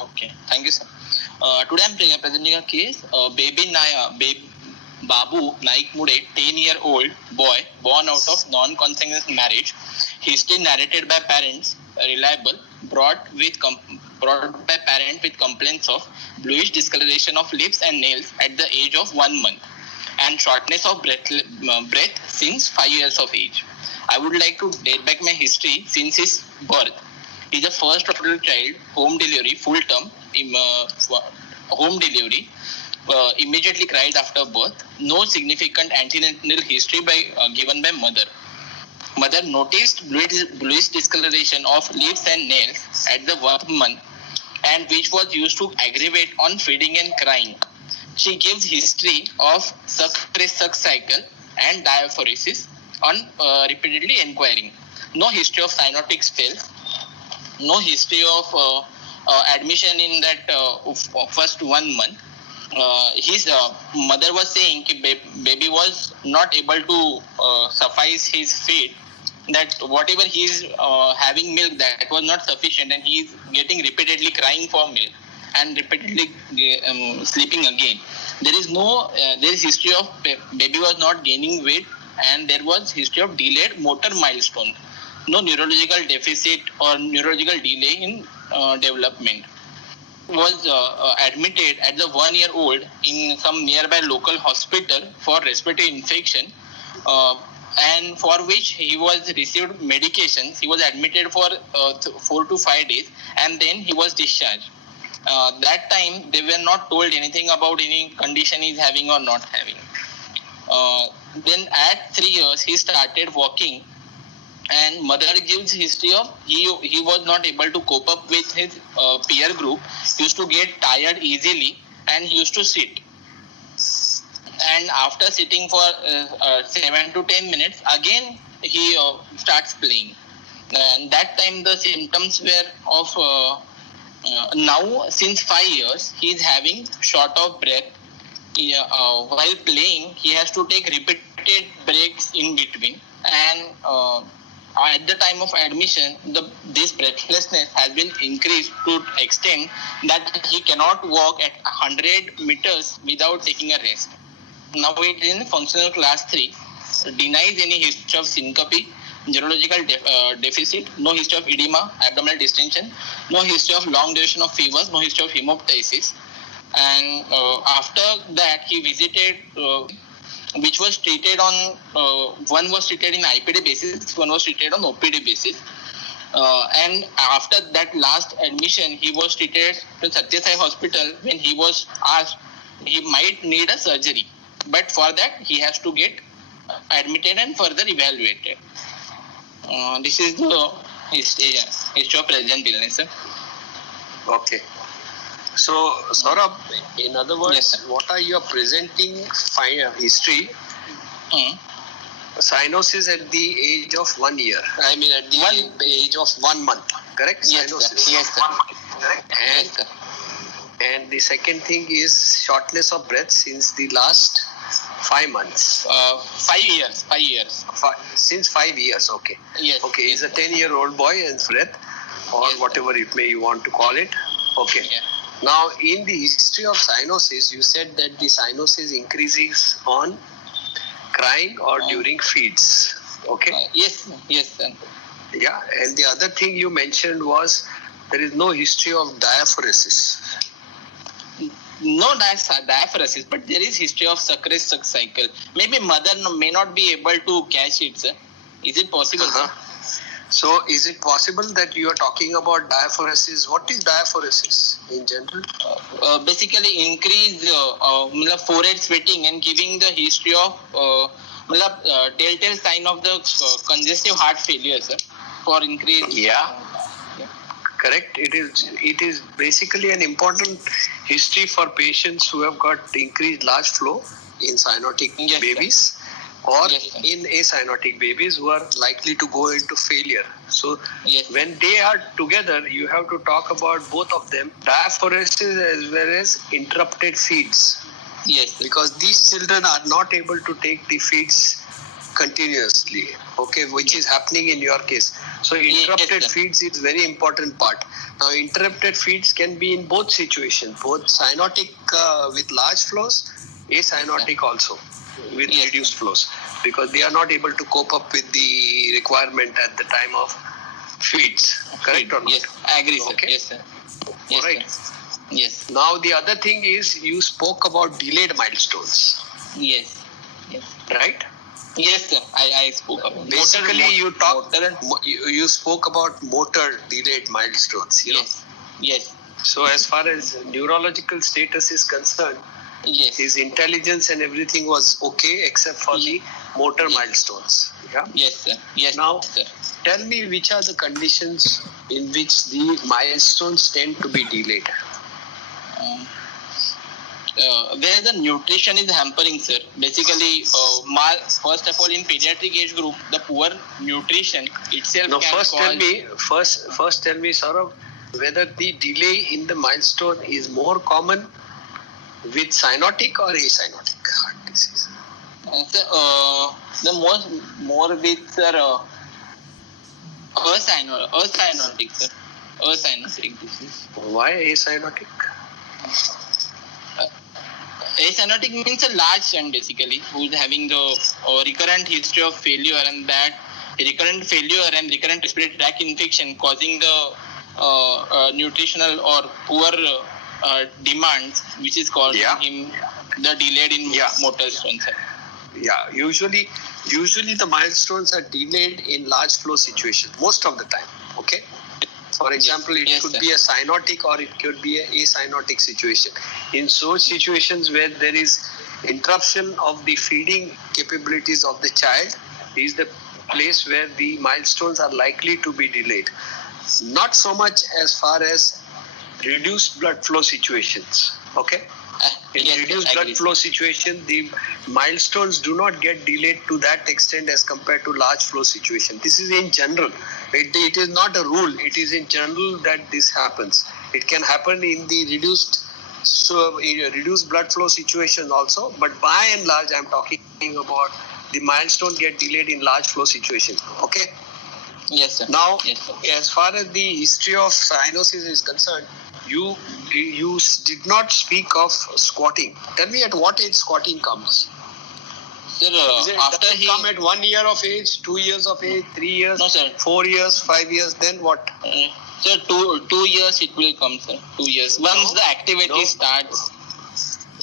Okay, thank you, sir. Today I'm presenting a case. Babu Naik Mude, 10-year-old boy born out of non-consanguineous marriage. History narrated by parents, reliable, brought by parent with complaints of bluish discoloration of lips and nails at the age of 1 month, and shortness of breath since 5 years of age. I would like to date back my history since his birth. He is the first total child, home delivery, full term, home delivery, immediately cried after birth. No significant antenatal history given by mother. Mother noticed bluish discoloration of lips and nails at the 1 month, and which was used to aggravate on feeding and crying. She gives history of suck cycle and diaphoresis on repeatedly inquiring. No history of cyanotic spells. No history of admission in that first 1 month. His mother was saying that baby was not able to suffice his feed, that whatever he is having milk, that was not sufficient, and he is getting repeatedly crying for milk and repeatedly sleeping again. There is history of baby was not gaining weight, and there was history of delayed motor milestone. No neurological deficit or neurological delay in development. Was admitted at the 1 year old in some nearby local hospital for respiratory infection, and for which he was received medications. He was admitted for 4 to 5 days, and then he was discharged. That time they were not told anything about any condition he is having or not having. Then at 3 years he started walking, and mother gives history of he was not able to cope up with his peer group. He used to get tired easily, and he used to sit, and after sitting for 7 to 10 minutes again he starts playing. And that time the symptoms were of now since 5 years he is having short of breath. While playing he has to take repeated breaks in between, and at the time of admission, this breathlessness has been increased to extent that he cannot walk at 100 meters without taking a rest. Now it is in functional class 3, denies any history of syncope, neurological deficit, no history of edema, abdominal distension, no history of long duration of fevers, no history of hemoptysis. And after that he visited which was treated on one was treated in IPD basis, one was treated on OPD basis, and after that last admission he was treated to Satya Sai Hospital when he was asked he might need a surgery, but for that he has to get admitted and further evaluated. This is the history of present illness, sir. Okay. So, Saurabh, in other words, yes, what are you presenting history? Cyanosis at the age of 1 year. I mean, at the age of 1 month. Correct? Yes, cyanosis. Sir. Yes, sir. Correct? And the second thing is shortness of breath since the last 5 months. 5 years. 5 years. Since 5 years, okay. Yes. Okay, he's a 10-year-old boy and breath, or yes, whatever it may you want to call it. Okay. Yeah. Now, in the history of cyanosis, you said that the cyanosis increases on crying or during feeds. Okay? Yes, sir. Yeah, and the other thing you mentioned was there is no history of diaphoresis. No diaphoresis, but there is history of suck cycle. Maybe mother may not be able to catch it, sir. Is it possible, sir? So, is it possible that you are talking about diaphoresis? What is diaphoresis in general? Basically, increase forehead sweating and giving the history of telltale sign of the congestive heart failure, sir. For increase. Yeah. Correct. It is basically an important history for patients who have got increased large flow in cyanotic babies. Sir. Or in acyanotic babies who are likely to go into failure. So when they are together, you have to talk about both of them, diaphoresis as well as interrupted feeds. Yes. Because these children are not able to take the feeds continuously, okay, which is happening in your case. So interrupted feeds is very important part. Now interrupted feeds can be in both situations, both cyanotic with large flows, acyanotic also with reduced flows, because they are not able to cope up with the requirement at the time of feeds. Correct or not? Yes, I agree, sir. Okay. Yes, sir. Yes, Alright. sir. Yes. Now the other thing is you spoke about delayed milestones, Yes. Yes. right? Yes, sir. I spoke about Basically, motor, you spoke about motor delayed milestones. You know? Yes. Yes. So as far as neurological status is concerned, Yes. his intelligence and everything was okay except for the motor milestones. Yeah. Yes, sir. Yes. Now, sir. tell me which are the conditions in which the milestones tend to be delayed. Where the nutrition is hampering, sir. Basically, first of all, in pediatric age group, the poor nutrition itself Now, can first tell me, Saurabh, whether the delay in the milestone is more common with cyanotic or acyanotic heart disease. Sir, the more with sir, acyanotic, sir. Acyanotic disease. Why acyanotic? Acyanotic means a large son basically who is having the recurrent history of failure, and that recurrent failure and recurrent respiratory tract infection causing the nutritional or poor demands, which is causing him the delayed in motor stones. Yeah, usually the milestones are delayed in large flow situations most of the time. Okay. For example, it could be a cyanotic or it could be a acyanotic situation. In such situations where there is interruption of the feeding capabilities of the child is the place where the milestones are likely to be delayed. Not so much as far as reduced blood flow situations. Okay. In reduced blood flow situation, the milestones do not get delayed to that extent as compared to large flow situation. This is in general. It is not a rule. It is in general that this happens. It can happen in the reduced blood flow situation also. But by and large, I am talking about the milestone get delayed in large flow situation. Okay. Yes, sir. Now, as far as the history of cyanosis is concerned, you did not speak of squatting. Tell me at what age squatting comes? Sir, after does it come at 1 year of age, 2 years of age, 3 years, no, sir. 4 years, 5 years, then what? Sir, 2 years it will come, sir. 2 years. Once the activity starts.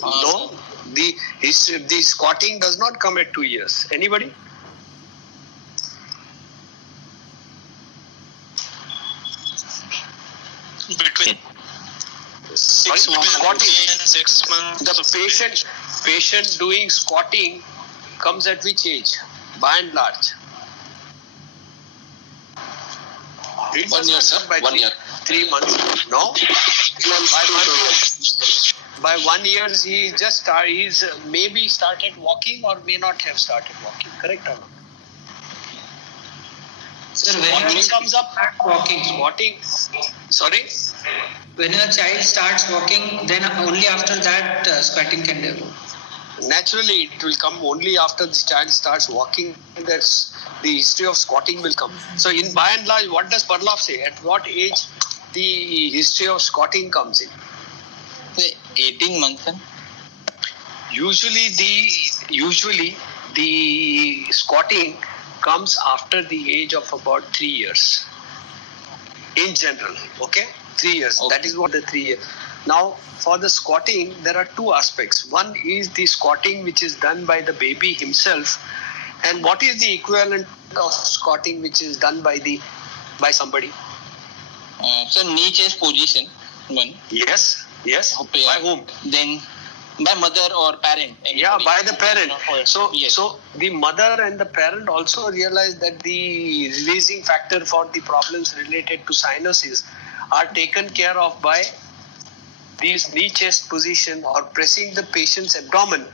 No, the squatting does not come at 2 years. Anybody? Between 6 months. Squatting. 6 months. The patient doing squatting comes at which age? By and large. 1 year, sir. 1 year. 3 months. No. By 1 year, he's maybe started walking or may not have started walking. Correct or not? Sir, when Squatting a comes up. walking, Sorry. when a child starts walking, then only after that squatting can develop. Naturally, it will come only after the child starts walking. That's the history of squatting will come. So, in by and large, what does Parloff say? At what age the history of squatting comes in? 18 months, sir. Usually the squatting comes after the age of about 3 years. In general, okay? 3 years. Okay. That is what the 3 years. Now, for the squatting, there are two aspects. One is the squatting which is done by the baby himself, and what is the equivalent of squatting which is done by somebody? So knee chest position, one. Yes. Okay, By whom? Then by mother or parent. Yeah, by the parent. So yes. the mother and the parent also realize that the releasing factor for the problems related to cyanosis are taken care of by these knee chest position or pressing the patient's abdomen.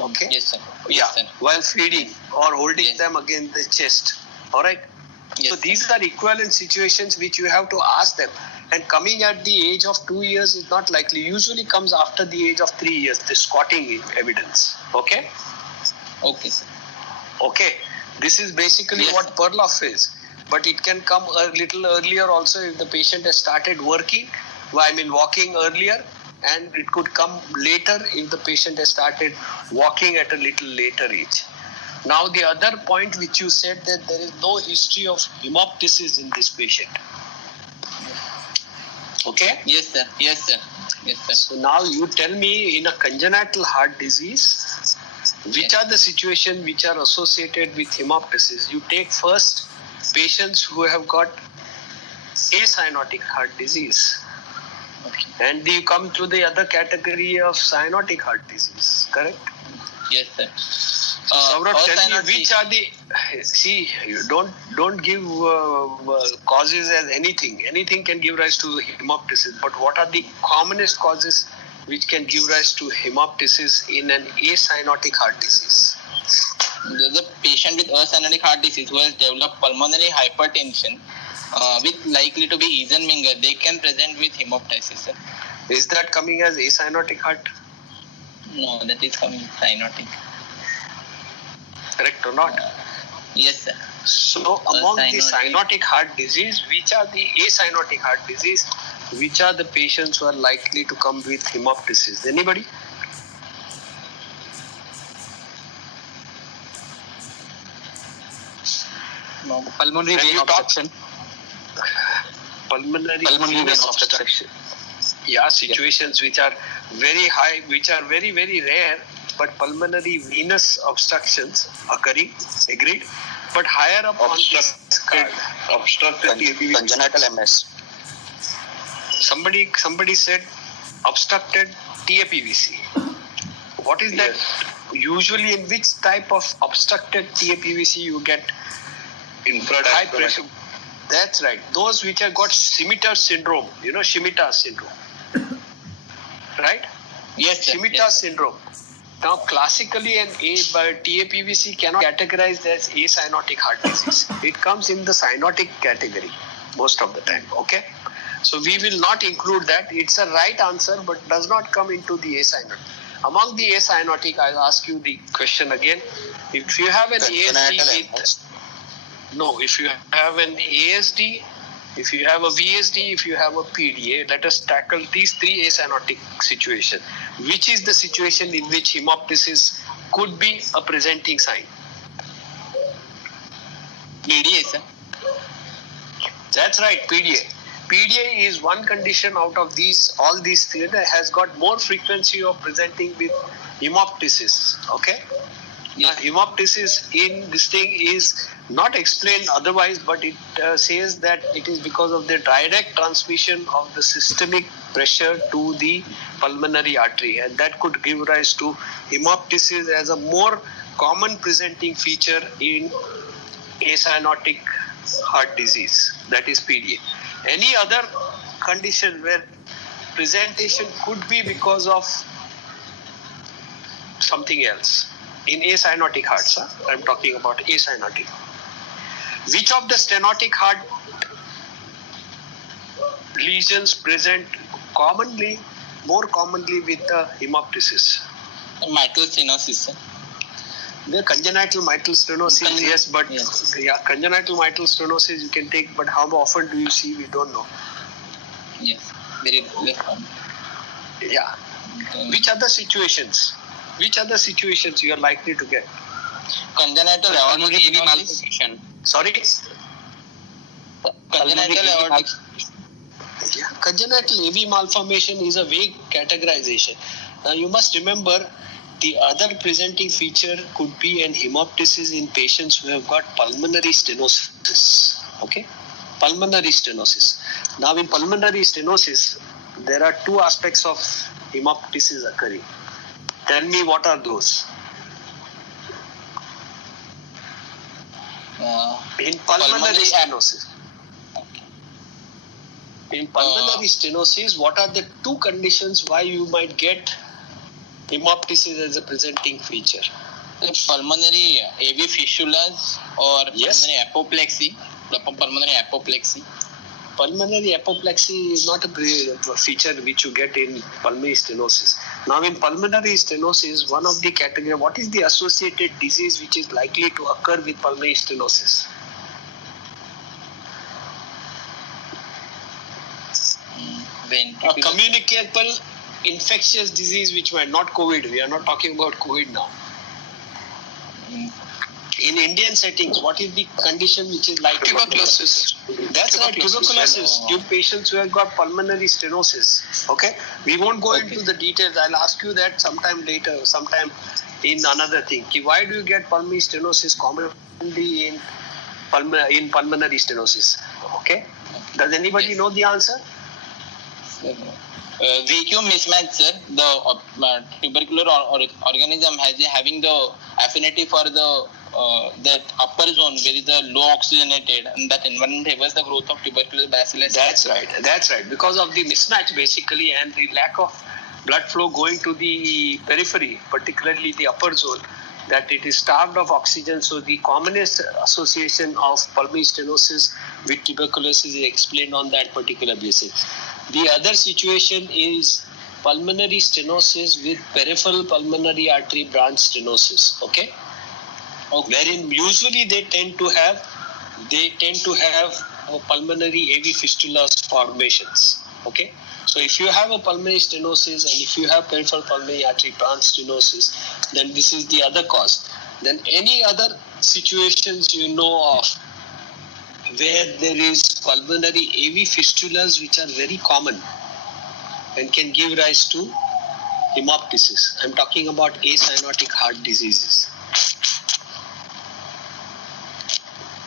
Okay. Yes, sir. Yes, sir. While feeding or holding them against the chest. All right. Yes, so these are equivalent situations which you have to ask them. And coming at the age of 2 years is not likely. Usually comes after the age of 3 years, the squatting evidence. Okay? Okay, sir. Okay. This is basically Yes. what Perloff is. But it can come a little earlier also if the patient has started walking earlier, and it could come later if the patient has started walking at a little later age. Now the other point which you said, that there is no history of hemoptysis in this patient. Okay? Yes, sir. Yes, sir. Yes, sir. So now you tell me, in a congenital heart disease, which are the situations which are associated with hemoptysis? You take first patients who have got acyanotic heart disease, and you come to the other category of cyanotic heart disease, correct? Yes, sir. So Saurabh, tell me Acyanotic- which are the, see, you don't give causes as anything. Anything can give rise to hemoptysis, but what are the commonest causes which can give rise to hemoptysis in an acyanotic heart disease? The patient with acyanotic heart disease who has developed pulmonary hypertension with likely to be Eisenmenger, they can present with hemoptysis, sir. Is that coming as acyanotic heart? No, that is coming cyanotic. Correct or not? Yes, sir. So among the Cyanotic. cyanotic heart disease, which are the acyanotic heart disease? Which are the patients who are likely to come with hemoptysis? Anybody? No, pulmonary When vein you talk- obstruction. Pulmonary Pulmonary venous vein obstruction. Yeah, situations which are very high, which are very, very rare, but pulmonary venous obstructions occurring, agreed, but higher up on this card. Obstructed Congenital MS. Somebody said obstructed TAPVC. What is that? Usually in which type of obstructed TAPVC you get high pressure? That's right. Those which have got Shimitta syndrome, Shimitta syndrome. Right? Yes, sir. Shimitta Yes. syndrome. Now, classically, an TAPVC cannot categorized as acyanotic heart disease. It comes in the cyanotic category most of the time. Okay? So, we will not include that. It's a right answer, but does not come into the acyanotic. Among the acyanotic, I'll ask you the question again. If you have an ASD Congenital with... MS. No, if you have an ASD, if you have a VSD, if you have a PDA, let us tackle these three acyanotic situations. Which is the situation in which hemoptysis could be a presenting sign? PDA, sir. That's right, PDA. PDA is one condition out of all these three that has got more frequency of presenting with hemoptysis. Okay? Yes. Now, hemoptysis in this thing is not explained otherwise, but it says that it is because of the direct transmission of the systemic pressure to the pulmonary artery, and that could give rise to hemoptysis as a more common presenting feature in acyanotic heart disease, that is PDA. Any other condition where presentation could be because of something else? In acyanotic hearts, I'm talking about acyanotic. Which of the stenotic heart lesions present more commonly with the hemoptysis? Mitral stenosis, sir. The congenital mitral stenosis, yes, but Yes. yeah, congenital mitral stenosis you can take, but how often do you see? We don't know. Yes. Very less common. Yeah. Which other situations you are likely to get? Congenital aortic AV malformation. Sorry? Congenital aortic. Yeah. Congenital AV malformation is a vague categorization. Now you must remember the other presenting feature could be an hemoptysis in patients who have got pulmonary stenosis. Okay? Pulmonary stenosis. Now in pulmonary stenosis, there are two aspects of hemoptysis occurring. Tell me what are those? In pulmonary stenosis. In pulmonary stenosis, what are the two conditions why you might get hemoptysis as a presenting feature? Pulmonary AV fissulas or Yes. pulmonary apoplexy. Pulmonary apoplexy. pulmonary apoplexy is not a feature which you get in pulmonary stenosis. Now, in pulmonary stenosis, one of the category, what is the associated disease which is likely to occur with pulmonary stenosis? A communicable infectious disease which might not COVID. We are not talking about COVID now. In Indian settings, what is the condition which is like Tuberculosis. That's right, tuberculosis. Due patients who have got pulmonary stenosis. Okay, we won't go into the details. I'll ask you that sometime later, sometime in another thing. Why do you get pulmonary stenosis commonly in pulmonary stenosis? Okay, does anybody know the answer? vacuum mismatch, sir. The tubercular organism having the affinity for the that upper zone where is the low oxygenated, and that environment favors the growth of tubercular bacillus. That's right. Because of the mismatch basically and the lack of blood flow going to the periphery, particularly the upper zone, that it is starved of oxygen. So the commonest association of pulmonary stenosis with tuberculosis is explained on that particular basis. The other situation is pulmonary stenosis with peripheral pulmonary artery branch stenosis. Okay, wherein usually they tend to have pulmonary AV fistula formations. Okay, so if you have a pulmonary stenosis and if you have peripheral pulmonary artery branch stenosis, then this is the other cause. Then any other situations you know of where there is pulmonary AV fistulas which are very common and can give rise to hemoptysis. I'm talking about acyanotic heart diseases.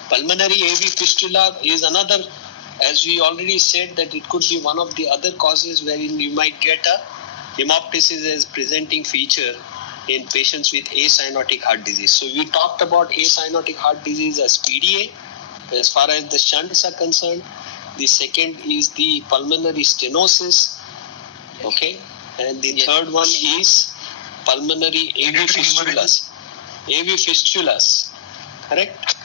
Pulmonary AV fistula is another, as we already said, that it could be one of the other causes wherein you might get a hemoptysis as presenting feature in patients with acyanotic heart disease. So we talked about acyanotic heart disease as PDA. As far as the shunts are concerned, the second is the pulmonary stenosis. Okay, and the third one is pulmonary AV fistulas. AV fistulas, correct?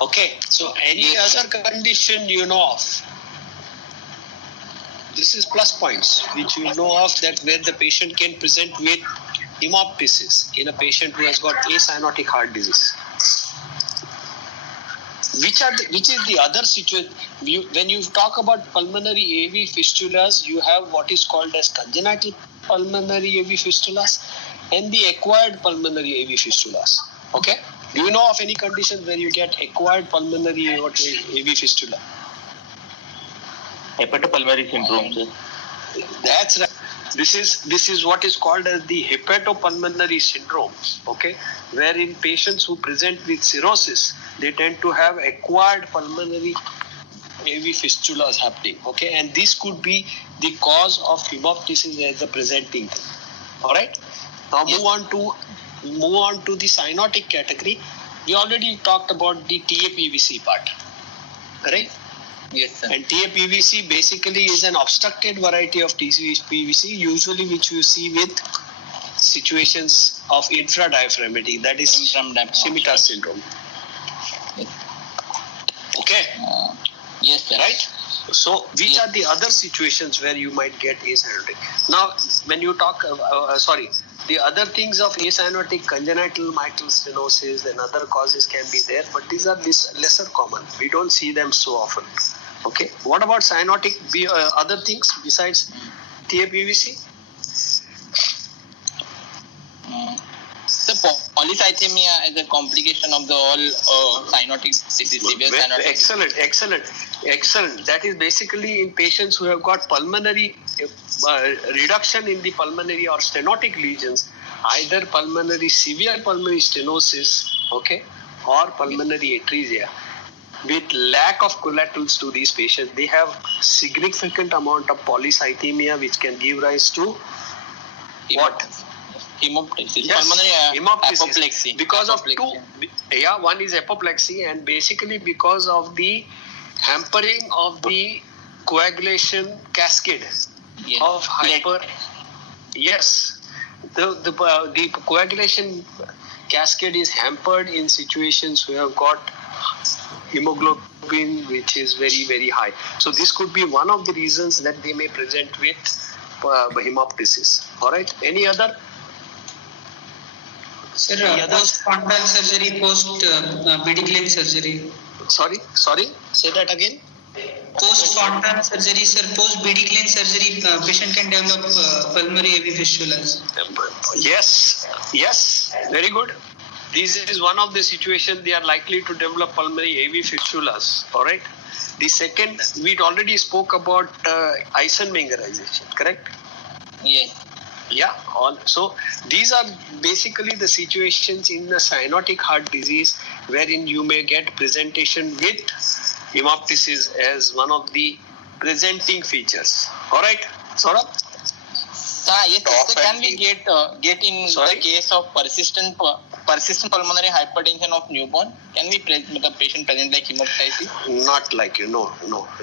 Okay, so any other condition you know of? This is plus points which you know of, that where the patient can present with hemoptysis in a patient who has got acyanotic heart disease. Which is the other situation? When you talk about pulmonary AV fistulas, you have what is called as congenital pulmonary AV fistulas and the acquired pulmonary AV fistulas. Okay? Do you know of any conditions where you get acquired pulmonary AV fistula? Hepatopulmonary syndrome, sir. That's right. This is what is called as the hepatopulmonary syndrome. Okay, wherein patients who present with cirrhosis, they tend to have acquired pulmonary AV fistulas happening. Okay, and this could be the cause of hemoptysis as the presenting thing. All right. Now move on to the cyanotic category. We already talked about the TAPVC part. Correct? Yes, sir. And TAPVC basically is an obstructed variety of TAPVC, usually which you see with situations of infradiaphragmatic, that is Shimitta syndrome. Okay. Yes, sir. Right? So, which are the other situations where you might get acyanotic? Now, when you talk, the other things of acyanotic congenital mitral stenosis and other causes can be there, but these are lesser common. We don't see them so often. Okay. What about cyanotic, other things besides TAPVC? The polycythemia is a complication of the all cyanotic disease. Excellent. That is basically in patients who have got pulmonary reduction in the pulmonary or stenotic lesions, either severe pulmonary stenosis, okay, or pulmonary atresia. With lack of collaterals to these patients, they have significant amount of polycythemia, which can give rise to what? Hemoptysis. Yes, Pulmonary hemoptysis. apoplexy. Because of two. Yeah, one is apoplexy, and basically because of the hampering of the coagulation cascade of hyper. Yes, the coagulation cascade is hampered in situations who have got hemoglobin hemoglobin which is very, very high. So this could be one of the reasons that they may present with hemoptysis. All right. Any other? Sir, Any other? post-contact surgery, post-Bediglin surgery. Sorry. Say that again. Post-contact surgery, sir, post-Bediglin surgery, patient can develop pulmonary AV fistulas. Yes. Very good. This is one of the situations they are likely to develop pulmonary AV fistulas. All right. The second, we already spoke about Eisenmengerization, correct? Yes. Yeah. So these are basically the situations in the cyanotic heart disease wherein you may get presentation with hemoptysis as one of the presenting features. All right, Saurabh? Yes, sir. So can we get in the case of persistent pulmonary hypertension of newborn? Can we the patient present like hemoptysis? Not like no,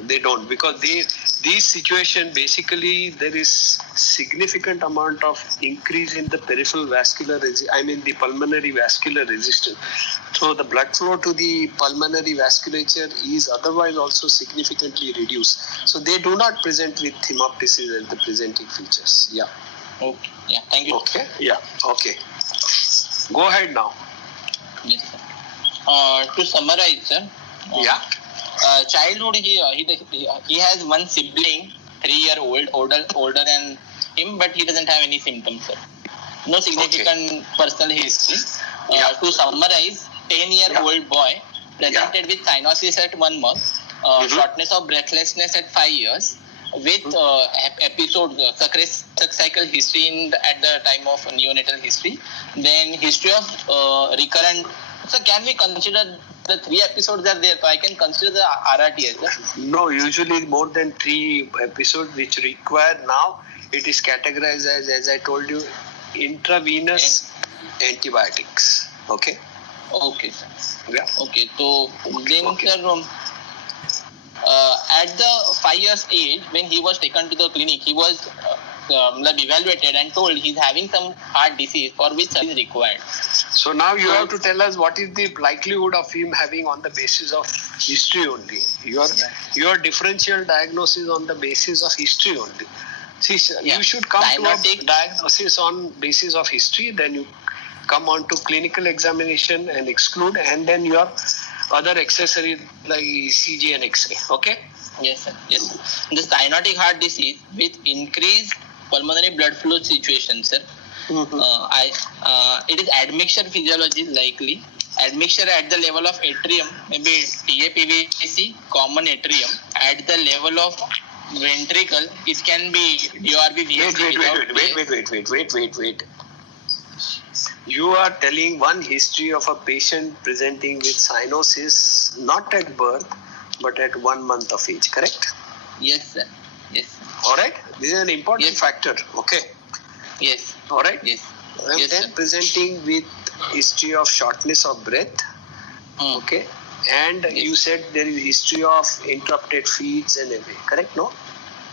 they don't, because these situations basically there is significant amount of increase in the peripheral vascular, the pulmonary vascular resistance. So the blood flow to the pulmonary vasculature is otherwise also significantly reduced. So they do not present with hemoptysis as the presenting features. Yeah. Okay. Yeah. Thank you. Okay. Yeah. Okay. Go ahead now. Yes, sir. To summarize, sir. Childhood, he has one sibling, 3-year-old, older than him, but he doesn't have any symptoms, sir. No significant personal history. To summarize, 10-year-old boy presented with cyanosis at 1 month, shortness of breathlessness at 5 years, with episodes, cycle history at the time of neonatal history, then history of recurrent. So can we consider the 3 episodes are there? So I can consider the RRT as sir? No, usually more than 3 episodes which require now. It is categorized as I told you, intravenous antibiotics. Okay. Okay, sir. Yeah. Okay. So then, sir, at the 5 years age, when he was taken to the clinic, he was evaluated and told he's having some heart disease for which surgery is required. So now you have to tell us what is the likelihood of him having on the basis of history only. Your differential diagnosis on the basis of history only. See, you should come to a diagnosis on basis of history, then you come on to clinical examination and exclude, and then your other accessories like ECG and X-ray. Okay? Yes, sir. Yes, sir. The cyanotic heart disease with increased pulmonary blood flow situation, sir. It is admixture physiology likely. Admixture at the level of atrium, maybe TAPVC, common atrium. At the level of ventricle, it can be DRB, VSD. Wait. You are telling one history of a patient presenting with cyanosis not at birth but at 1 month of age, correct? Yes, sir. Yes, sir. All right. This is an important factor. Okay. Yes. All right. Yes. And yes, then sir. Presenting with history of shortness of breath. Okay. And you said there is history of interrupted feeds and everything. Correct? No?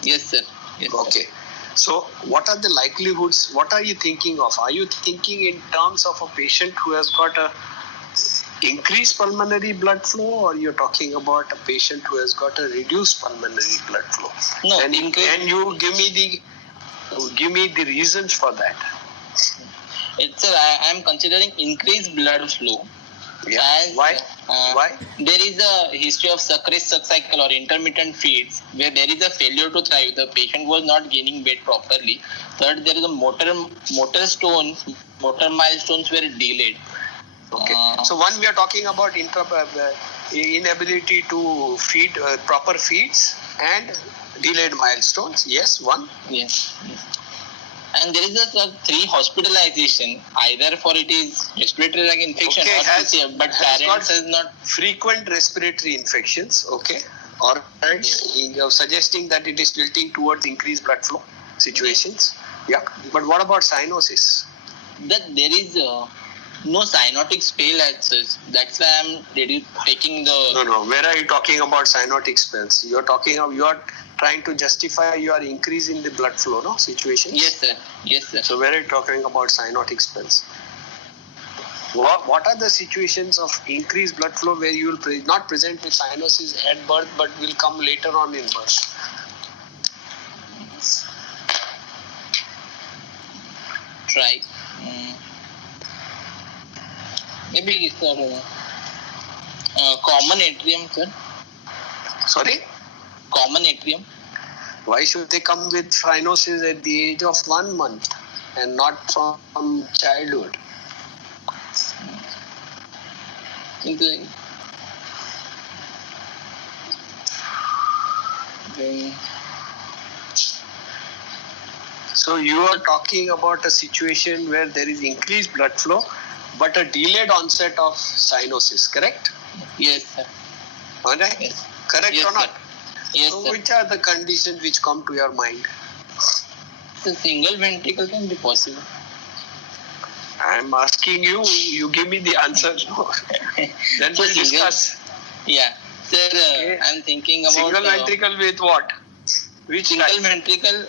Yes, sir. Yes, okay. Sir. So, what are the likelihoods? What are you thinking of? Are you thinking in terms of a patient who has got a increased pulmonary blood flow, or you're talking about a patient who has got a reduced pulmonary blood flow? No. And you give me the reasons for that. I am considering increased blood flow. Yeah. Why? Why? There is a history of subcycle or intermittent feeds where there is a failure to thrive. The patient was not gaining weight properly. Third, there is a motor milestones were delayed. Okay. So one, we are talking about inability to feed proper feeds and delayed milestones. Yes, one. Yes. And there is a 3 hospitalization, either for it is respiratory tract infection or PCR, but parents has not frequent respiratory infections. Okay, all right. You're suggesting that it is tilting towards increased blood flow situations. Yeah, but what about cyanosis? That there is no cyanotic spell as such. That's why I'm taking the. No. Where are you talking about cyanotic spells? You are trying to justify your increase in the blood flow, no? Situation? Yes, sir. Yes, sir. So where are you talking about cyanotic spells? What are the situations of increased blood flow where you will not present with cyanosis at birth but will come later on in birth? Try. Maybe sir, common atrium, sir. Sorry? Common atrium. Why should they come with cyanosis at the age of 1 month and not from childhood? Then, So you are talking about a situation where there is increased blood flow but a delayed onset of cyanosis, correct? yes, sir. Alright? Yes. Correct Yes, or not? sir. Yes, So sir. which are the conditions which come to your mind? The single ventricle can be possible. I am asking you, you give me the answer. Then So we'll single- discuss. Yeah, sir. Okay. I'm thinking about Single ventricle with what? Which single type? ventricle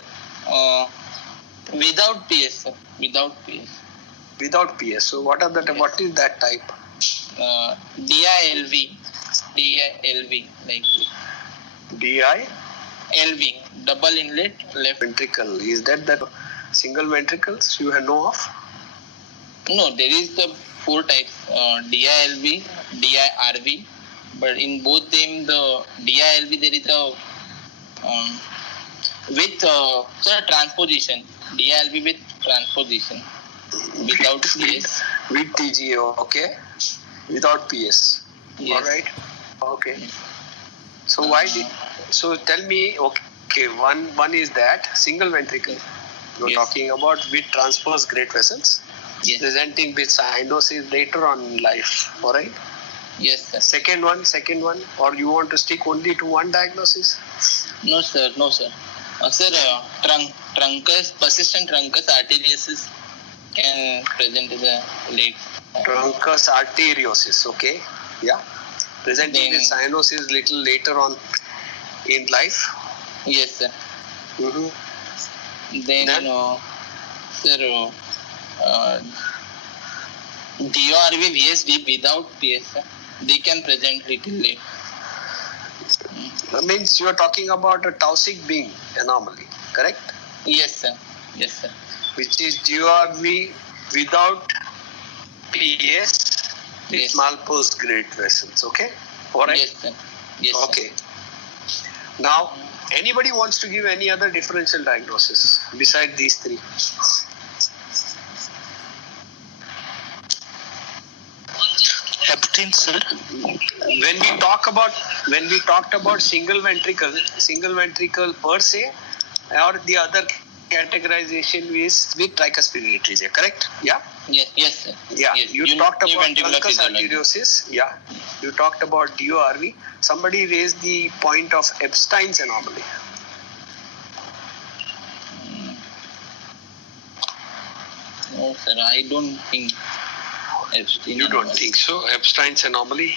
without PS, sir. Without PS. Without PS. So what is that type? DILV. DILV. Like DI LV. Double inlet left. ventricle. Is that the single ventricles you know of? No, there is the 4 types. DILV, DIRV. But in both them, the DILV there is a with transposition. DILV with transposition. Without PS. With TGO, okay. Without PS. Yes. Alright. Okay. So why did so tell me okay, one is that single ventricle. You're Yes. talking about with transverse great vessels. Yes. Presenting with cyanosis later on in life. Alright. Yes, sir. Second one, or you want to stick only to one diagnosis? No, sir. No, sir. Sir, truncus, persistent truncus arteriosus can present as a late. Truncus arteriosus, okay. Yeah. Presenting Then- with cyanosis little later on in life. Yes, sir. Mm-hmm. Then, Then? sir, DORV, VSD without PS, sir, they can present little late. That means you are talking about a Taussig Bing anomaly, correct? Yes, sir. Yes, sir. Which is GRV without PS with Yes. Malpos great vessels, okay? Alright? Yes, sir. Yes, sir. Okay. Now, anybody wants to give any other differential diagnosis beside these three? Epstein, sir. When we talked about single ventricle per se, or the other categorization is with tricuspid atresia, correct? Yeah? Yes, yes, sir. Yeah. Yes. You talked about Univentricular truncus physiology. arteriosis. Yeah. You talked about DORV. Somebody raised the point of Epstein's anomaly. No, sir. I don't think. Epstein You don't anomaly. think so? Epstein's anomaly.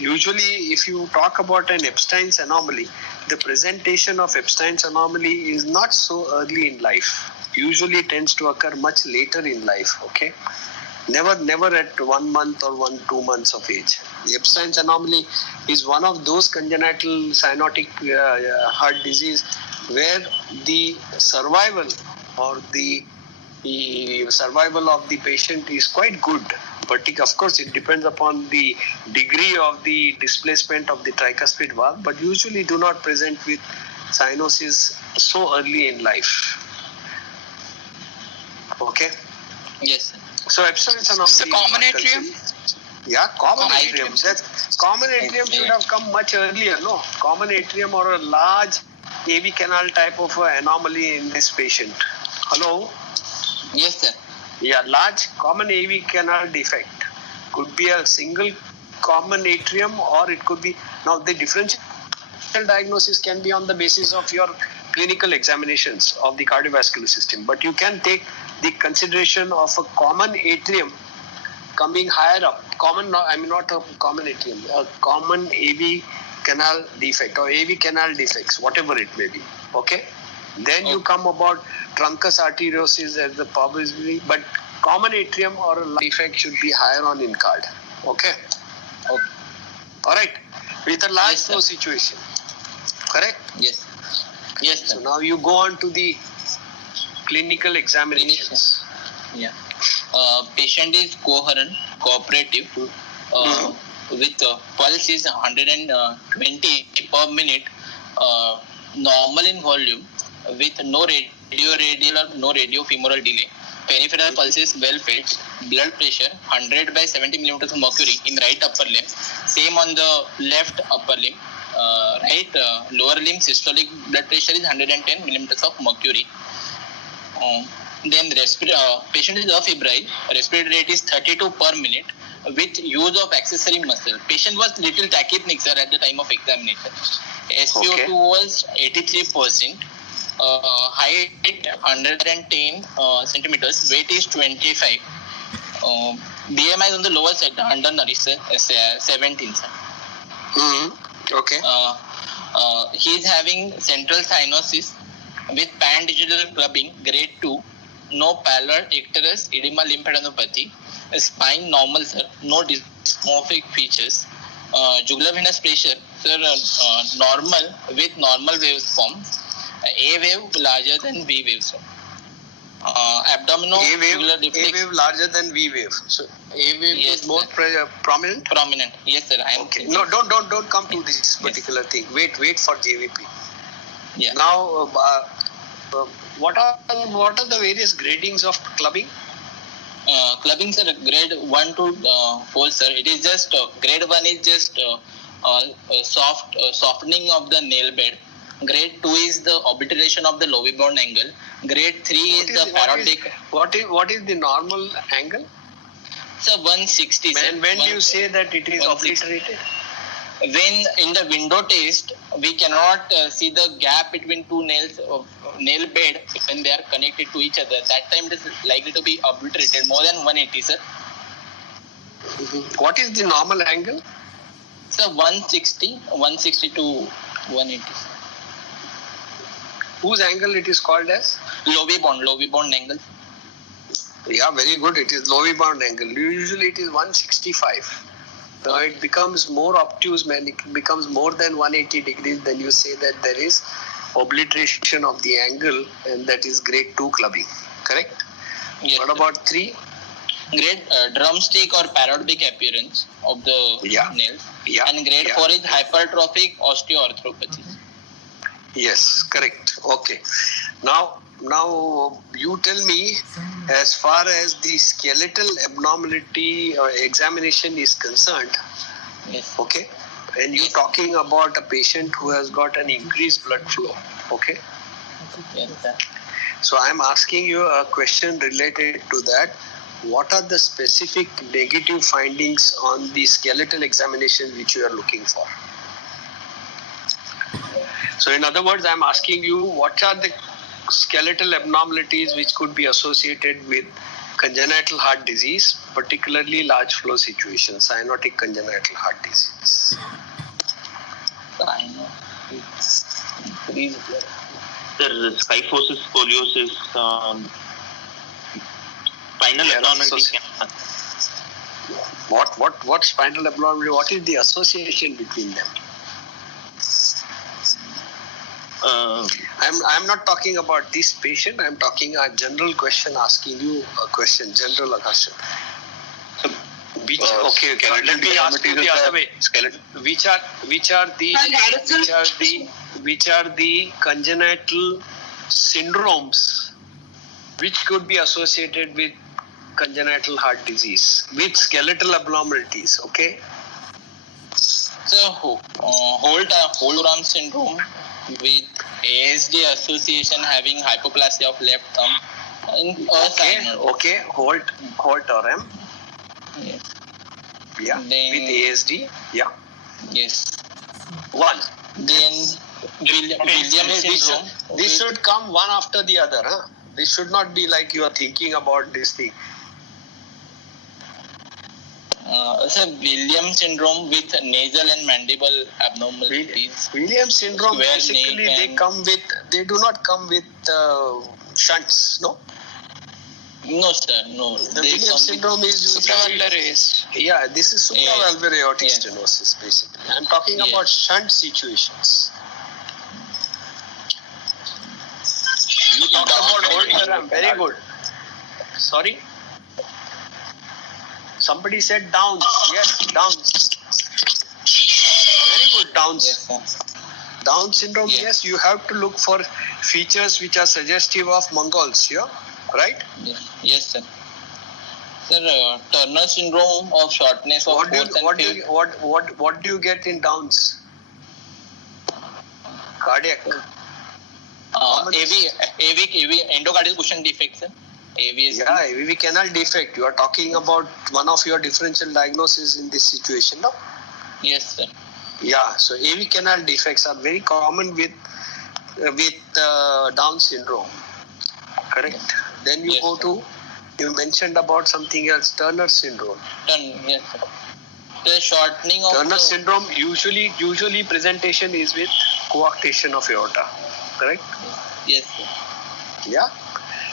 Usually, if you talk about an Epstein's anomaly, the presentation of Epstein's anomaly is not so early in life. Usually tends to occur much later in life, okay? Never at 1 month or 2 months of age. The Epstein's anomaly is one of those congenital cyanotic heart disease where the survival or the survival of the patient is quite good. But of course, it depends upon the degree of the displacement of the tricuspid valve, but usually do not present with cyanosis so early in life. Okay? Yes, sir. So Epstein's anomaly. The common is not atrium? considered. Yeah, common Common atrium. atrium. Common atrium should have come much earlier, no? Common atrium or a large AV canal type of anomaly in this patient. Hello? Yes, sir. Yeah, large common AV canal defect. Could be a single common atrium or it could be. Now, the differential diagnosis can be on the basis of your clinical examinations of the cardiovascular system. But you can take the consideration of a common atrium coming higher up. Not a common atrium, a common AV canal defect or AV canal defects, whatever it may be. Okay? Then you come about truncus arteriosus as the probability, but common atrium or a lung defect should be higher on INCARD. Okay. Okay. All right. With a large Yes, sir. flow situation. Correct. Yes. Yes, So sir. now you go on to the clinical examinations. Yeah. Patient is coherent, cooperative, with pulse is 120 per minute, normal in volume, with no radial or no radiofemoral delay. Peripheral pulse is well fed. Blood pressure 100 by 70 millimeters of mercury in right upper limb. Same on the left upper limb. Right lower limb systolic blood pressure is 110 millimeters of mercury. Then patient is afebrile. Respiratory rate is 32 per minute with use of accessory muscle. Patient was little tachypneic, sir, at the time of examination. SpO2 was 83%. Height 110 centimeters. Weight is 25. BMI is on the lower side, undernourished, 17, sir. Okay. He is having central cyanosis with pan-digital clubbing, grade 2, no pallor, icterus, edema, lymphadenopathy, spine normal, sir, no dysmorphic features, jugular venous pressure, sir, normal with normal waveform, A wave larger than V wave, sir. Abdominal A jugular deflex, wave larger than V wave. So A wave Yes, is more sir. prominent. prominent. Yes, sir. I am Okay. thinking. No, don't come to this particular thing. Wait for JVP. Yeah. Now, what are the various gradings of clubbing? Clubbing, sir, grade 1 to 4, sir. It is just grade 1 is just softening of the nail bed. Grade 2 is the obliteration of the lobibond angle. Grade 3 is the parodic. What is the normal angle? So 160. sir. When do you say that it is 160. obliterated? When in the window test, we cannot see the gap between two nails of nail bed when they are connected to each other. That time it is likely to be obliterated more than 180, sir. What is the normal angle? So 160 to 180. Whose angle it is called as? Lobibond angle. Yeah, very good. It is lobibond angle. Usually it is 165. Now it becomes more obtuse when it becomes more than 180 degrees. Then you say that there is obliteration of the angle, and that is grade 2 clubbing. Correct? Yes, What sir. about 3? Grade drumstick or parodic appearance of the nails. Yeah. And grade 4 is hypertrophic osteoarthropathy. Yes, correct. Okay. Now you tell me, as far as the skeletal abnormality examination is concerned, Yes. okay, and you're talking about a patient who has got an increased blood flow, okay. Yes, sir. So I'm asking you a question related to that. What are the specific negative findings on the skeletal examination which you are looking for? So in other words, I'm asking you, what are the skeletal abnormalities which could be associated with congenital heart disease, particularly large flow situations, cyanotic congenital heart disease? I know. Increased blood. There is kyphosis, scoliosis, spinal Yeah, abnormality. What spinal abnormality? What is the association between them? I'm not talking about this patient. I'm talking a general question, asking you a question, general question. Which let me ask you the other way. Which are the congenital syndromes which could be associated with congenital heart disease with skeletal abnormalities? Okay. So, Holt arm syndrome with ASD association having hypoplasia of left thumb. Okay. Holt RM. Yes. Yeah. Then- with ASD. Yeah. Yes. One. Then Williams syndrome. This should come one after the other. Huh? This should not be like you are thinking about this thing. So Williams syndrome with nasal and mandible abnormalities. Williams syndrome, Where basically neck they do not come with shunts, no? No, sir. No. The Williams syndrome is Supravalvular AS. Yeah, this is supravalvular aortic Yeah. stenosis basically. I'm talking Yeah. about shunt situations. You talked about old term. Very good. Sorry? Somebody said Downs. Yes, Downs. Very good, Downs. Yes, sir. Down syndrome, Yes. yes, you have to look for features which are suggestive of Mongols here, right? Yes, sir. Sir, Turner syndrome of shortness of What do fourth you, and what do fifth. you, what do you get in Downs? Cardiac. AV, endocardial cushion defect, sir. AVS. Yeah, AVV canal defect. You are talking about one of your differential diagnoses in this situation, no? Yes, sir. Yeah, so AV canal defects are very common with Down syndrome. Correct. Then you Yes, go sir. to, you mentioned about something else, Turner syndrome. Yes, sir. The shortening of Turner the, syndrome usually presentation is with coarctation of aorta. Correct? Yes, sir. Yeah.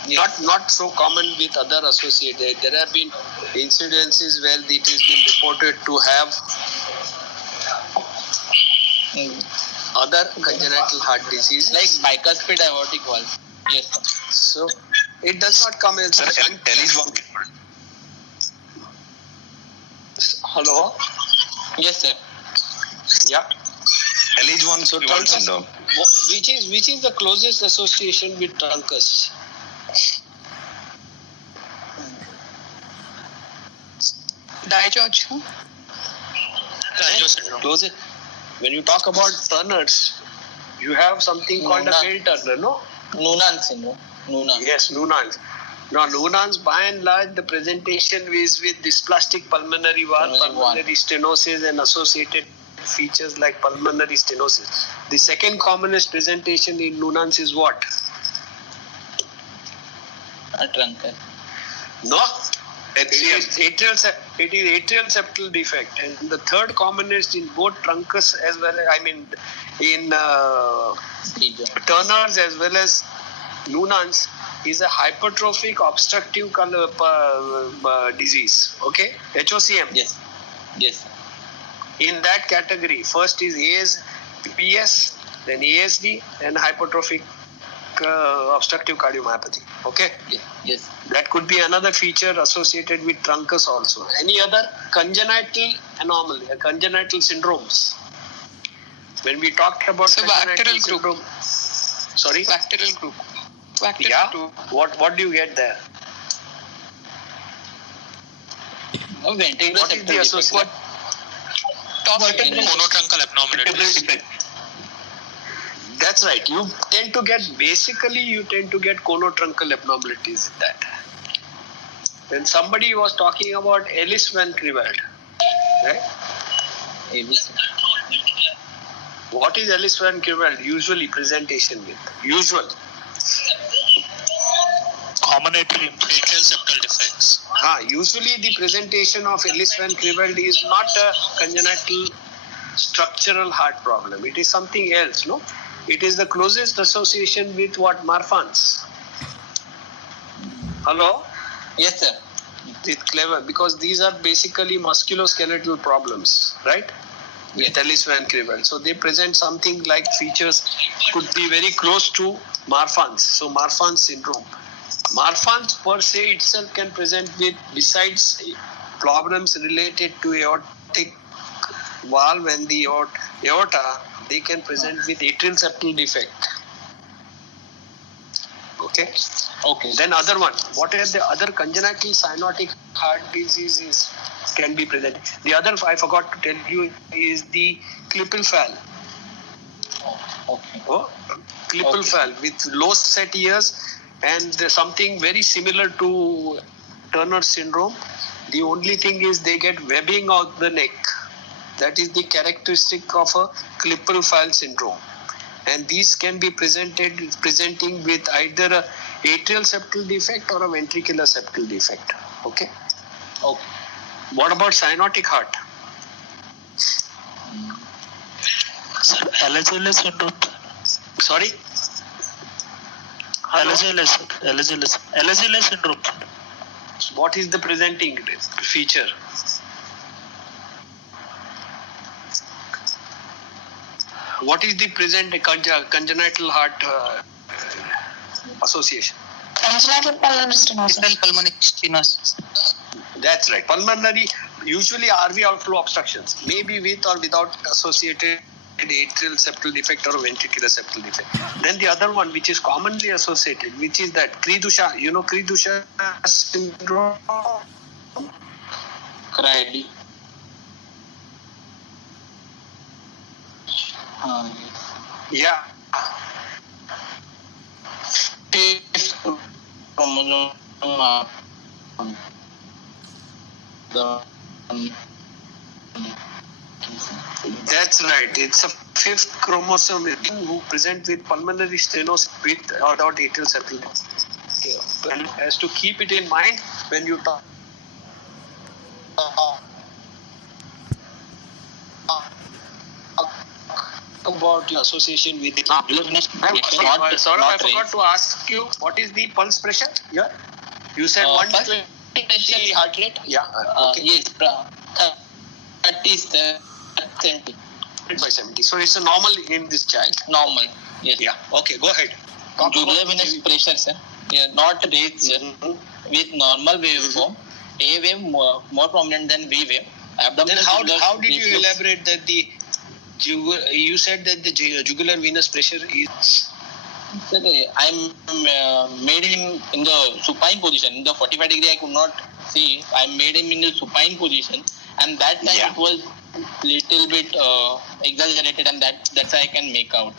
Yes. Not so common with other associated. There have been incidences where it has been reported to have other congenital heart disease. Like bicuspid aortic valve. Yes, sir. So it does not come as Hello. Yes, sir. Yeah. LH1 So Walsh truncus, syndrome. which is the closest association with truncus? Digeorge. Closest. When you talk about Turners, you have something called a Noonan. Bell Turner, no? Noonan syndrome. Noonan. Yes, Noonans. Now, Noonans, by and large, the presentation is with dysplastic pulmonary valve, Pulmonary valve. pulmonary stenosis, and associated features like pulmonary stenosis. The second commonest presentation in Noonans is what? A truncus. No. It is atrial septal defect, and the third commonest in both truncus as well as, in Turners as well as Noonans is a hypertrophic obstructive disease. Okay, HOCM. Yes. Yes, sir. In that category, first is PS, then ASD, and hypertrophic obstructive cardiomyopathy. Okay, Yes. that could be another feature associated with truncus also. Any other congenital anomaly, congenital syndromes? When we talked about So congenital bacterial group. syndrome, sorry. Bacterial group. Bacterial Yeah. group. What do you get there? Ventricular What is the septal association? defect. Top Vertebral monotruncal abnormalities. That's right. You tend to get conotruncal abnormalities in that. When somebody was talking about Ellis Van Creveld, right? AVC. What is Ellis Van Creveld usually presentation with? Usual. Common atrial septal defects. Usually the presentation of Ellis Van Creveld is not a congenital structural heart problem. It is something else, no? It is the closest association with what? Marfan's. Hello? Yes, sir. It's clever because these are basically musculoskeletal problems, right? With Ellis Van Creveld. So they present something like features could be very close to Marfan's. So Marfan's syndrome. Marfan's per se itself can present with, besides problems related to aortic valve and the aorta, they can present with atrial septal defect. Okay. Okay. Then other one. What are the other congenital cyanotic heart diseases can be presented? The other I forgot to tell you is the Klippel-Fall. Okay. Klippel-Fall with low set ears and something very similar to Turner syndrome. The only thing is they get webbing out the neck. That is the characteristic of a Klippel-Fall syndrome. And these can be presenting with either a atrial septal defect or a ventricular septal defect. Okay. Okay. What about cyanotic heart? LHLS syndrome. Sorry? LHLS syndrome. what is the presenting feature? What is the present congenital heart association? Congenital pulmonary stenosis. Pulmonary stenosis. That's right. Pulmonary, usually RV outflow obstructions, maybe with or without associated atrial septal defect or ventricular septal defect. Then the other one, which is commonly associated, which is that Cri-du-Chat. You know Cri-du-Chat syndrome? Cried. Yeah. Fifth chromosome. That's right. It's a fifth chromosome who present with pulmonary stenosis with or without atrial septal defect. And has to keep it in mind when you talk about your association with it. Sorry, I forgot to ask you, what is the pulse pressure? Yeah. You said 120 heart rate. Yeah. Okay. Yes. 30 by 70. So it's a normal in this child. normal. Yes. Yeah. Okay. Go ahead. Talk Jugular about venous pressure, sir. Yeah, not raised, sir. With normal waveform, A wave more prominent than V wave. Abdominal Then how jugular did you reflux- elaborate that the you said that the jugular venous pressure is Sir, I'm made him in the supine position. In the 45 degree, I could not see. I made him in the supine position, and that time Yeah. it was little bit exaggerated, and that's how I can make out.